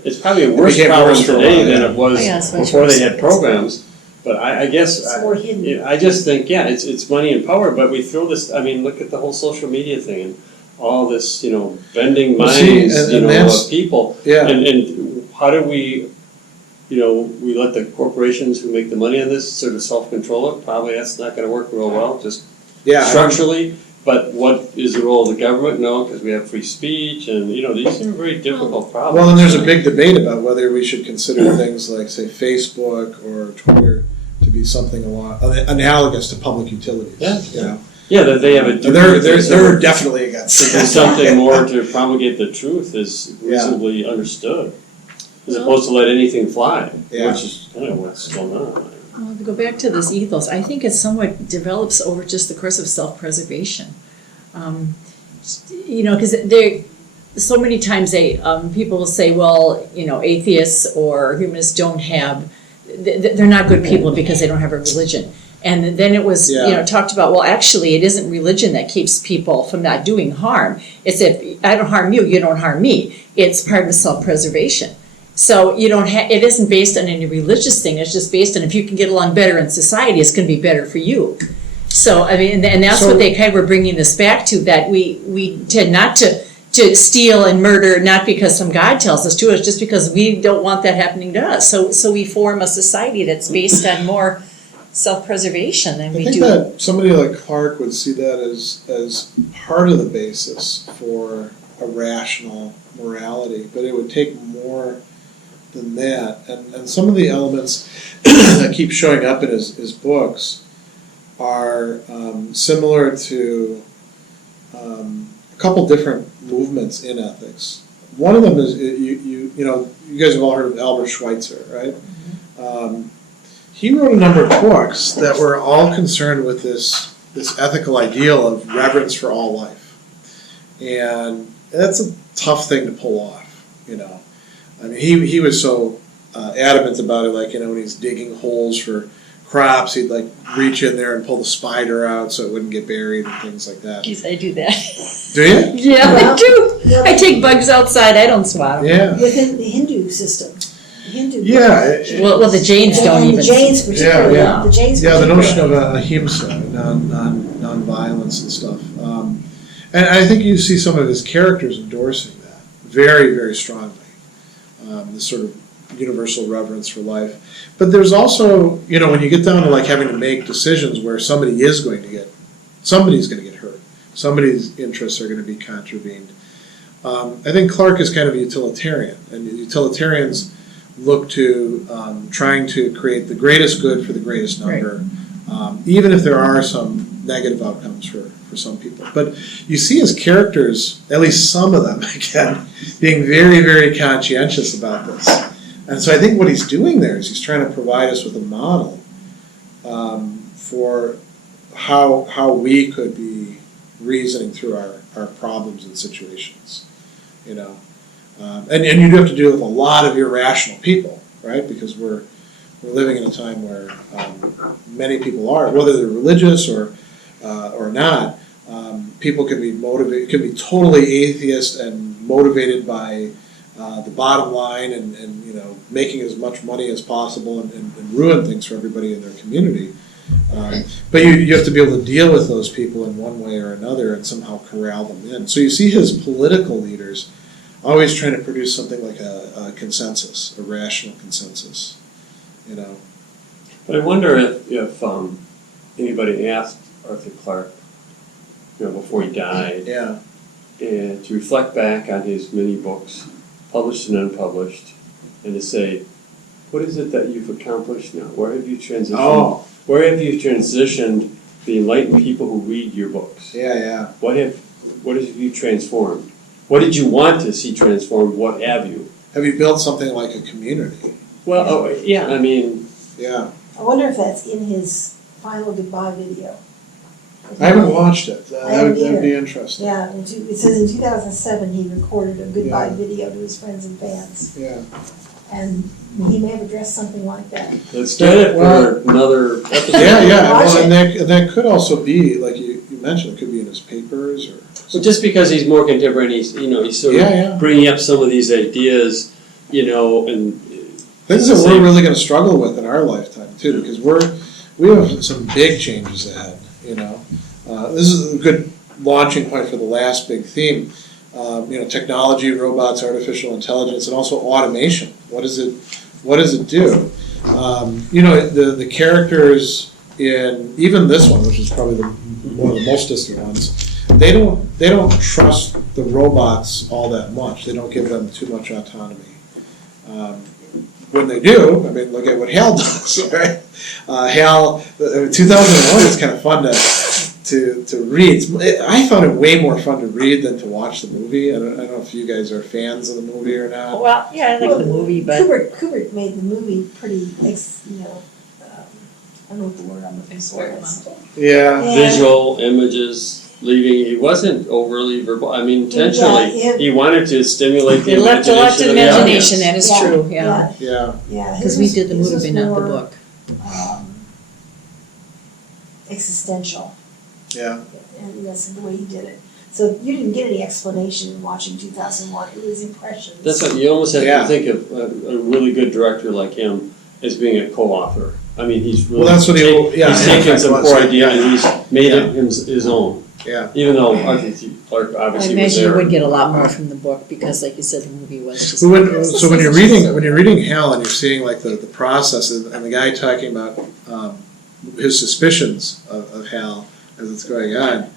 it's probably a worse became problem worse for a today while, than yeah. it was Oh, yeah, it's much before they worse. had programs. But I guess, It's more hidden. I just think, yeah, it's money and power, but we throw this, I mean, look at the whole social media thing and all this, bending Well, see, minds, and that's- of people. Yeah. And how do we, we let the corporations who make the money on this sort of self-control it? Probably that's not gonna work real well, just Yeah. structurally. But what is the role of the government? No, because we have free speech and, these are very difficult problems. Well, and there's a big debate about whether we should consider things like, say, Facebook or Twitter to be something analogous to public utilities. Yeah. You know? Yeah, that they have a And duty. they're definitely against To do it. something more to promulgate the truth is reasonably understood, as opposed to let anything fly, Yeah. which is kind of what's going on. Well, to go back to this ethos, I think it somewhat develops over just the course of self-preservation. Because so many times people will say, well, atheists or humanists don't have, they're not good people because they don't have a religion. And then it was, talked about, well, actually, it isn't religion that keeps people from not doing harm. It's if I don't harm you, you don't harm me. It's part of self-preservation. So it isn't based on any religious thing. It's just based on if you can get along better in society, it's going to be better for you. So, I mean, and that's what they kind of were bringing this back to, that we tend not to steal and murder, not because some God tells us to, it's just because we don't want that happening to us. So we form a society that's based on more self-preservation than we I think do. that somebody like Clarke would see that as part of the basis for a rational morality, but it would take more than that. And some of the elements that keep showing up in his books are similar to a couple different movements in ethics. One of them is, you guys have all heard of Albert Schweitzer, right? He wrote a number of books that were all concerned with this ethical ideal of reverence for all life. And that's a tough thing to pull off, I mean, he was so adamant about it, like, when he's digging holes for crops, he'd like reach in there and pull the spider out so it wouldn't get buried and things like that. Geez, I do that. Do you? Yeah, I do. Yeah. I take bugs outside, I don't swat them. Yeah. Within the Hindu system, Yeah. Well, the Jains don't and even. the Jains particularly, Yeah. the Jains Yeah, the particularly. notion of ahimsa, non-violence and stuff. And I think you see some of his characters endorsing that very, very strongly. This sort of universal reverence for life. But there's also, when you get down to like having to make decisions where somebody's going to get hurt. Somebody's interests are going to be contravened. I think Clarke is kind of a utilitarian, and utilitarians look to trying to create the greatest good for the greatest number, even if there are some negative outcomes for some people. But you see his characters, at least some of them, again, being very, very conscientious about this. And so I think what he's doing there is he's trying to provide us with a model for how we could be reasoning through our problems and situations, you know. And you do have to deal with a lot of irrational people, right? Because we're living in a time where many people are, whether they're religious or not. People can be motivated, can be totally atheist and motivated by the bottom line and you know, making as much money as possible and ruin things for everybody in their community. But you have to be able to deal with those people in one way or another and somehow corral them in. So you see his political leaders always trying to produce something like a consensus, a rational consensus, you know. But I wonder if anybody asked Arthur Clarke, you know, before he died, and to reflect back on his many books, published and unpublished, and to say, what is it that you've accomplished now? Where have you transitioned? Oh. Where have you transitioned the enlightened people who read your books? What have you transformed? What did you want to see transformed? What have you? Have you built something like a community? Well, I mean... Yeah. I wonder if that's in his final goodbye video. I haven't watched it. That'd either. be interesting. Yeah, it says in 2007 he recorded a goodbye video to his friends and fans. Yeah. And he may have addressed something like that. Let's get it for another episode. Yeah. Well, and that could also be, like you mentioned, it could be in his papers or... Well, just because he's more contemporary, he's sort of bringing up some of these ideas, you know, and... Things that we're really going to struggle with in our lifetime, too, because we have some big changes ahead, you know. This is a good launching point for the last big theme. You know, technology, robots, artificial intelligence, and also automation. What does it do? You know, the characters in even this one, which is probably one of the most distant ones, they don't trust the robots all that much. They don't give them too much autonomy. When they do, I mean, look at what Hal does, right? Hal, 2001 is kind of fun to read. I found it way more fun to read than to watch the movie. I don't know if you guys are fans of the movie or not. Well, yeah, I like the movie, but... Kubrick made the movie pretty, I don't know what the word I'm looking for is. Experimental. Yeah. Visual images, leaving. He wasn't overly verbal. I mean, intentionally, he wanted to stimulate the It left a lot to imagination of the imagination, audience. that is true, yeah. Yeah. Because we did the movie, not the book. Existential. Yeah. And that's the way he did it. So you didn't get any explanation watching 2001. It was impressions. That's what you almost have to think of a really good director like him as being a co-author. I mean, he's really Well, that's what he's taken some core idea and he's made it his own. Yeah. Even though Arthur Clarke I obviously was imagine you there. would get a lot more from the book because, like you said, the movie was just. So when you're reading Hal and you're seeing like the process and the guy talking about his suspicions of Hal as it's going on,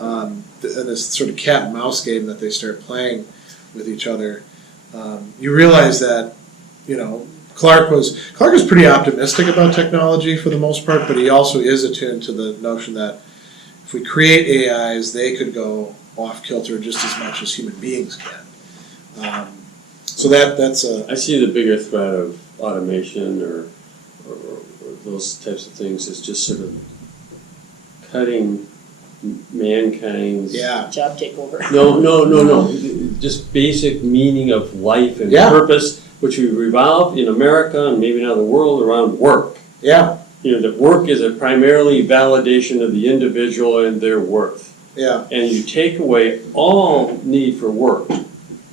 and this sort of cat and mouse game that they start playing with each other, you realize that, you know, Clarke was pretty optimistic about technology for the most part, but he also is attuned to the notion that if we create AIs, they could go off kilter just as much as human beings can. So that's a... I see the bigger threat of automation or those types of things as just sort of cutting mankind's job takeover. No. Just basic meaning of life and purpose, which we revolve in America and maybe now the world around work. Yeah. You know, that work is a primarily validation of the individual and their worth. Yeah. And you take away all need for work,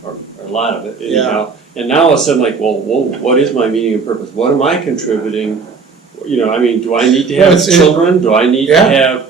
or a lot of it anyhow, and now all of a sudden like, well, what is my meaning and purpose? What am I contributing? You know, I mean, do I need to have children? Do I need to have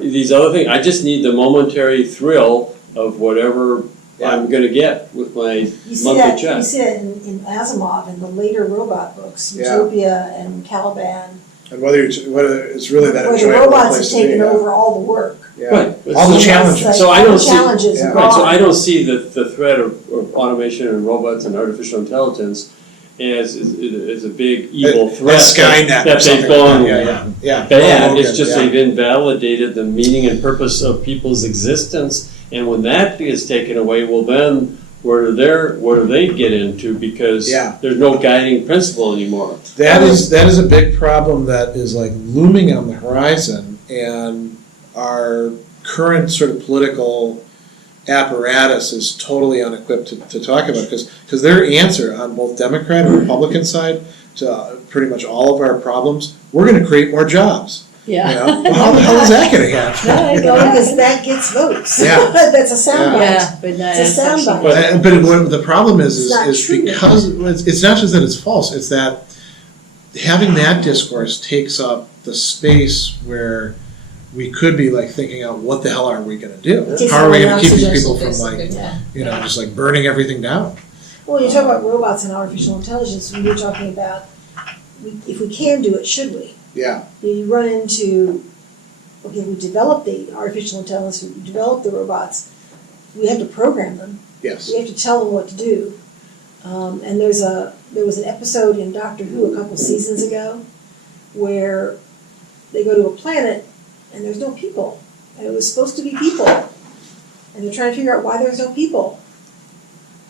these other things? I just need the momentary thrill of whatever I'm going to get with my monthly check. You see that in Asimov in the later robot books, Utopia and Caliban. And whether it's really that where the robots have taken over all the work. Yeah. Right. All the challenges. So I don't see. Challenges Right. So I don't see the threat of automation and robots and artificial intelligence as a big evil threat Skynet that or they've something. gone Yeah. bad. It's just Yeah. they've invalidated the meaning and purpose of people's existence, and when that is taken away, well then, where do they get into? Because Yeah. there's no guiding principle anymore. That is a big problem that is like looming on the horizon, and our current sort of political apparatus is totally unequipped to talk about, because their answer on both Democrat and Republican side to pretty much all of our problems, we're going to create more jobs. Yeah. You know? Well, how the hell is that going to happen? Well, because that gets votes. Yeah. That's a soundbite. Yeah, but not, It's a soundbite. But what the problem is It's not true. because it's not just that it's false, it's that having that discourse takes up the space where we could be like thinking out what the hell are we going to do? Takes How are we away going to keep these oxygen, people from like, Yeah. just like burning everything down? Well, you talk about robots and artificial intelligence, when you're talking about, if we can do it, should we? Yeah. You run into, okay, we developed the artificial intelligence, we developed the robots, we have to program them, Yes. we have to tell them what to do. And there was an episode in Doctor Who a couple seasons ago where they go to a planet and there's no people, and it was supposed to be people, and they're trying to figure out why there's no people.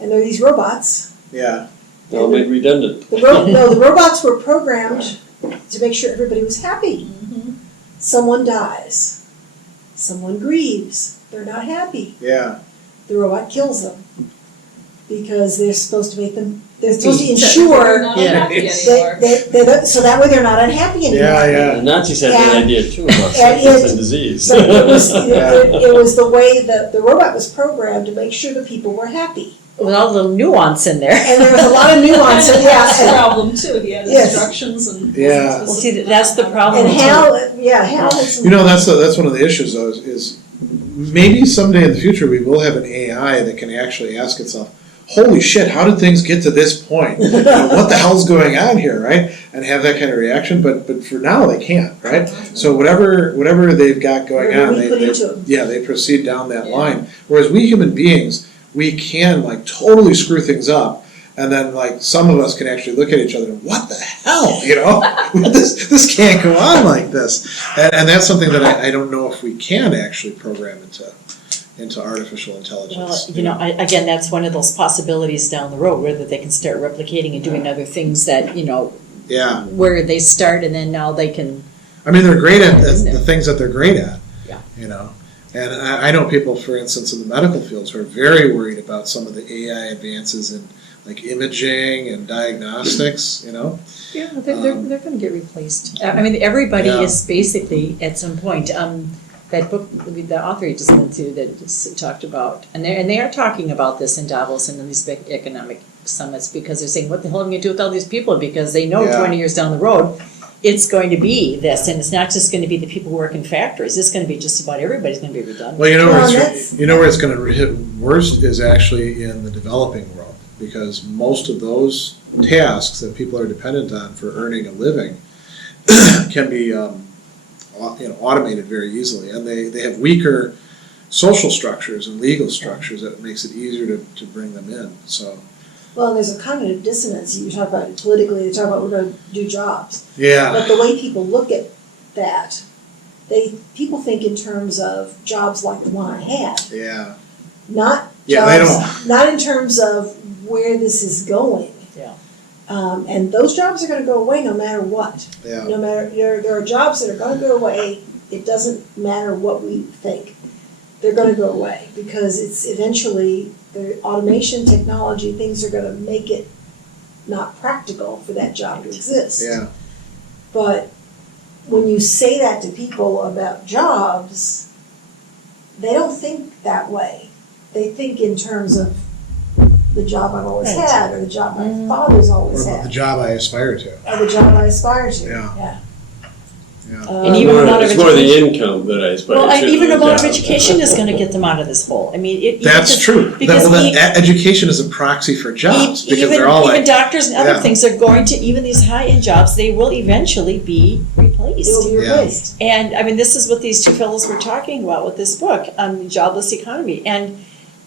And there are these robots. Yeah. They'll make redundant. The robots were programmed to make sure everybody was happy. Someone dies. Someone grieves. They're not happy. Yeah. The robot kills them because they're supposed to make them. They're supposed to They're ensure not Yeah. happy anymore. so that way they're not unhappy anymore. Yeah. The Nazis had that And- idea too about and sickness it- and disease. But it was the way that the robot was programmed to make sure the people were happy. With all the nuance in there. And there was a lot of nuance. And that's the Yeah. problem too, he had Yes. instructions and. Yeah. Well, see, that's the problem. And Hal had some. That's one of the issues though, is maybe someday in the future we will have an AI that can actually ask itself, holy shit, how did things get to this point? What the hell's going on here, right? And have that kind of reaction, but for now they can't, right? So whatever they've got going Whatever on, we put into 'em. they proceed down that line. Whereas we human beings, we can like totally screw things up, and then like some of us can actually look at each other and what the hell, this can't go on like this, and that's something that I don't know if we can actually program into artificial intelligence. Well, again, that's one of those possibilities down the road, whether they can start replicating and doing other things that, Yeah, where they start and then now they can. I mean they're great at the things that they're great at. Yeah. And I know people, for instance, in the medical fields who are very worried about some of the AI advances in like imaging and diagnostics. Yeah, they're going to get replaced. I mean, everybody Yeah. is basically at some point. That book, the author you just went to, that just talked about, and they are talking about this in Davos and in these big economic summits, because they're saying, what the hell are we going to do with all these people? Because they know Yeah. 20 years down the road, it's going to be this, and it's not just going to be the people who work in factories. It's going to be just about everybody's going to be redundant. Well, Well, where it's going to hit worst is actually in the developing world, because most of those tasks that people are dependent on for earning a living can be automated very easily, and they have weaker social structures and legal structures that makes it easier to bring them in. So Well, there's a cognitive dissonance. You talk about it politically. They talk about we're going to do jobs. yeah, But the way people look at that, people think in terms of jobs like the one I had, yeah, not Yeah, they jobs, not in terms of where this is going. Yeah. And those jobs are going to go away no matter what. yeah. No matter there are jobs that are going to go away. It doesn't matter what we think. They're going to go away because it's eventually the automation technology, things are going to make it not practical for that job to exist. Yeah. But when you say that to people about jobs, they don't think that way. They think in terms of the job I've always Right. had, or the job my father's Or always the had, job I aspire to. or the job I aspire to. Yeah. Yeah. Yeah. And even a lot of It's more the education. income that I aspire Well, to. even a lot of job. education is going to get them out of this hole. I mean, That's true. because Education is a proxy for jobs, because even they're all even like, doctors and other Yeah. things are going to, even these high-end jobs, they will eventually be It will replaced. be Yeah. replaced. And I mean, this is what these two fellows were talking about with this book on the jobless economy. And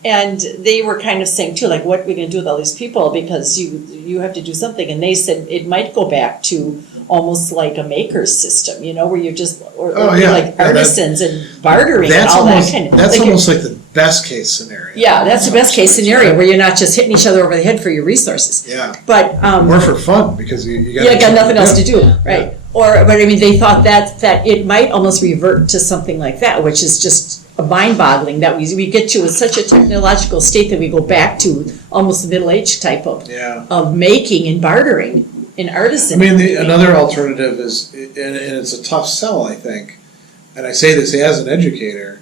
And they were kind of saying too, like, what are we gonna do with all these people, because you have to do something, and they said it might go back to almost like a maker's system, where you're just, or like artisans and bartering and all that kind of. That's like almost like the best case scenario. Yeah, that's the best case scenario, where you're not just hitting each other over the head for your resources. Yeah. But, Or for fun, because you got nothing else to do, right? But I mean, they thought that it might almost revert to something like that, which is just mind-boggling, that we get to such a technological state that we go back to almost the Middle Age type of making and bartering in artisan. I mean, another alternative is, and it's a tough sell, I think, and I say this as an educator,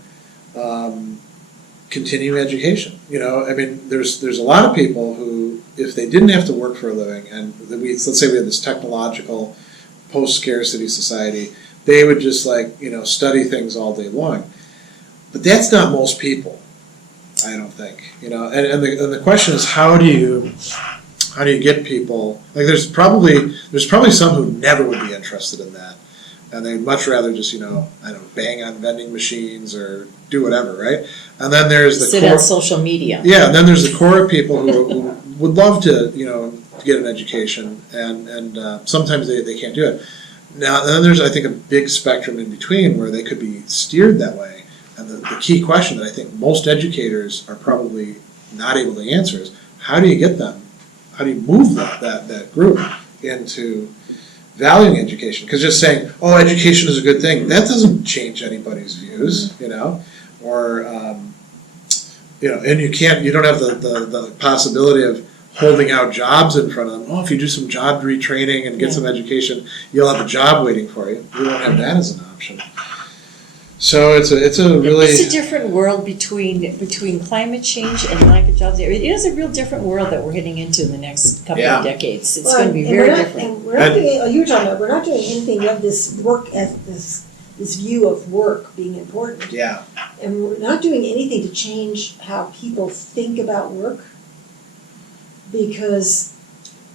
continuing education. I mean, there's a lot of people who, if they didn't have to work for a living, and let's say we had this technological post-scarcity society, they would just study things all day long. But that's not most people, I don't think. And the question is, how do you get people? Like, there's probably some who never would be interested in that, and they'd much rather just bang on vending machines or do whatever, right? And then there's the sit on social media. Yeah, and then there's the core of people who would love to get an education, and sometimes they can't do it. Now, then there's, I think, a big spectrum in between where they could be steered that way. And the key question that I think most educators are probably not able to answer is, how do you get them? How do you move that group into valuing education? Because just saying, oh, education is a good thing, that doesn't change anybody's views, or, and you don't have the possibility of holding out jobs in front of them. Oh, if you do some job retraining and get some education, you'll have a job waiting for you. We don't have that as an option. So it's a really... It's a different world between climate change and lack of jobs. It is a real different world that we're heading into in the next couple of decades. It's going to be very different. And we're not doing, you were talking about, we're not doing anything of this work as this view of work being important. Yeah. And we're not doing anything to change how people think about work, because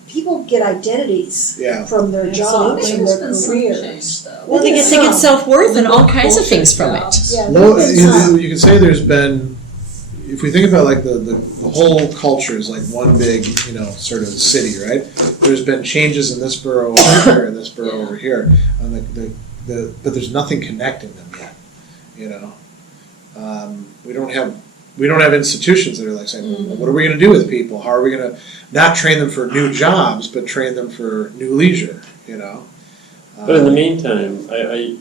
people get identities from their jobs and their careers. Well, they get self-worth and all kinds of things from it. Yeah, you can say there's been, if we think about like the whole culture is like one big, sort of city, right? There's been changes in this borough over here and this borough over here, and but there's nothing connecting them yet. We don't have institutions that are like saying, well, what are we going to do with people? How are we going to not train them for new jobs, but train them for new leisure? But in the meantime, I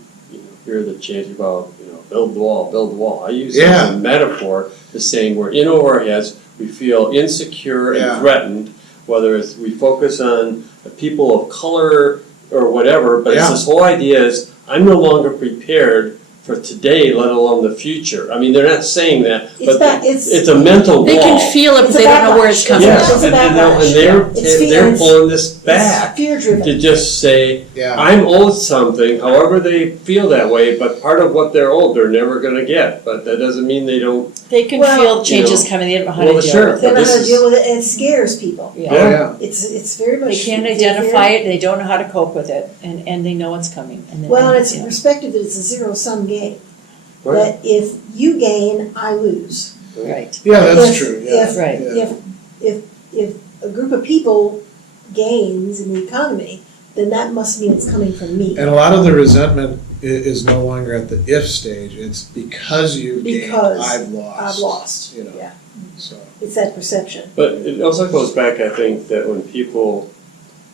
hear the chant about build the wall, build the wall. I use it as a metaphor to saying we're in over our heads. We feel insecure and threatened, whether it's we focus on the people of color or whatever. But it's this whole idea is I'm no longer prepared for today, let alone the future. I mean, they're not saying that, but it's a mental wall. They can feel it, but they don't know where it's coming from. And they're pulling this back to just say, I'm owed something, however they feel that way, but part of what they're owed, they're never going to get. But that doesn't mean they don't. They can feel changes coming, they don't know how to deal with it. They don't know how to deal with it, and it scares people. It's very much. They can't identify it, they don't know how to cope with it, and they know it's coming. Well, it's respected that it's a zero-sum game. Right. That if you gain, I lose. Right. Yeah, that's true. If a group of people gains in the economy, then that must mean it's coming from me. And a lot of the resentment is no longer at the if stage. It's because you gained, I've lost. Yeah. So it's that perception. But it also goes back, I think, that when people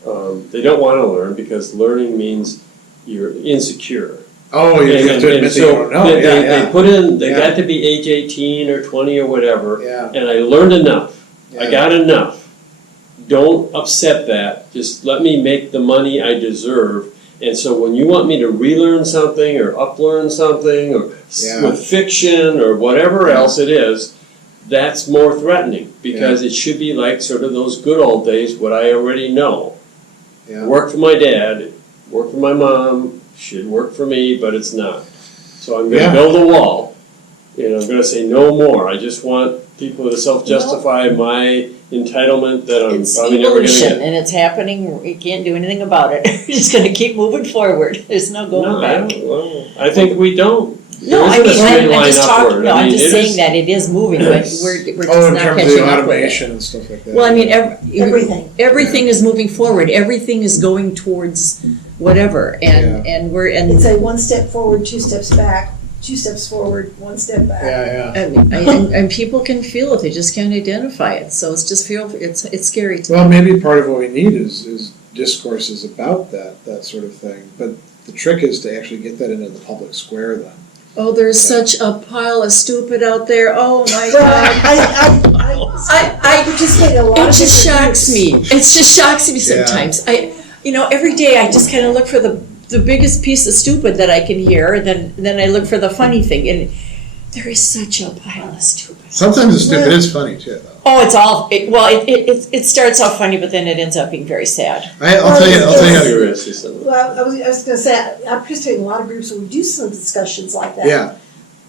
they don't want to learn because learning means you're insecure. Oh, you have to admit that you don't know. They put in, they got to be age 18 or 20 or whatever, and I learned enough. I got enough. Don't upset that. Just let me make the money I deserve. And so when you want me to relearn something or uplearn something or with fiction or whatever else it is, that's more threatening because it should be like sort of those good old days, what I already know. Work for my dad, work for my mom, should work for me, but it's not. So I'm going to build a wall, and I'm going to say no more. I just want people to self-justify my entitlement that I'm probably never going to get. And it's happening. You can't do anything about it. You're just going to keep moving forward. There's no going back. I think we don't No, There I isn't a mean, straight I'm line just talking, upward. no, I I'm mean, just it saying is- that it is moving, but we're just Oh, in not terms of catching the up with it. automation and stuff like that. Well, I mean, Everything. everything is moving forward, everything is going towards whatever, and we're, It's and, a one step forward, two steps back, two steps forward, one step back. and people can feel it, they just can't identify it, so it's just it's scary to Well, maybe part of what we need is discourses about that sort of thing, but the trick is to actually get that into the public square then. Oh, there's such a pile of stupid out there, oh my Well, God. I participate in a lot It of just different shocks groups. me. It just shocks me sometimes. Every day I just kind of look for the biggest piece of stupid that I can hear, and then I look for the funny thing. And there is such a pile of stupid. Sometimes the stupid is funny too, though. Oh, it's all it starts off funny, but then it ends up being very sad. I'll tell you. Well, I was gonna say, I participate in a lot of groups where we do some discussions like that. Yeah.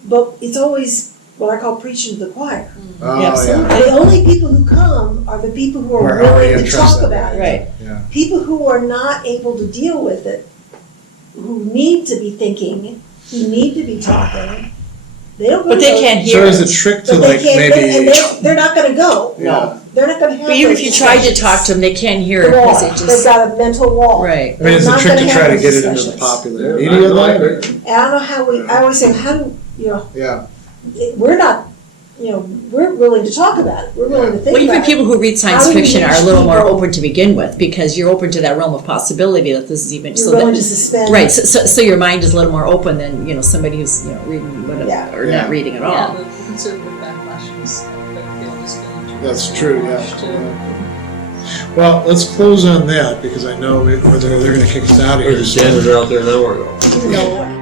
But it's always what I call preaching to the choir. Oh, Yeah, yeah. The only people who come are the people who are Or already willing to talk interested. about it. Right. Yeah. People who are not able to deal with it, who need to be thinking, who need to be talking, they don't go But to they those- can't So hear is it. the trick to But they like can't, and maybe? they're not gonna go. Yeah. They're not gonna have But even those if you tried to discussions. talk to them, they can't hear it The wall, because they they've just got a mental wall. right. I mean, it's a Not trick gonna to try have to those get it into the discussions. popular Yeah, media, I though. agree. And I don't know how I always say, how do, Yeah. we're not, we're willing to talk about it, we're willing to think Well, even about it. people who read science How do we fiction are a reach little more people? open to begin with because you're open to that realm of possibility that this is even You're willing to that, suspend. right. So your mind is a little more open than somebody who's reading whatever Yeah. or Yeah. not reading at all. Yeah, the conservative backlash was feeling That's true, yeah. too. Well, let's close on that because I know they're going to kick us out of here. There's a janitor out there an hour ago. No way.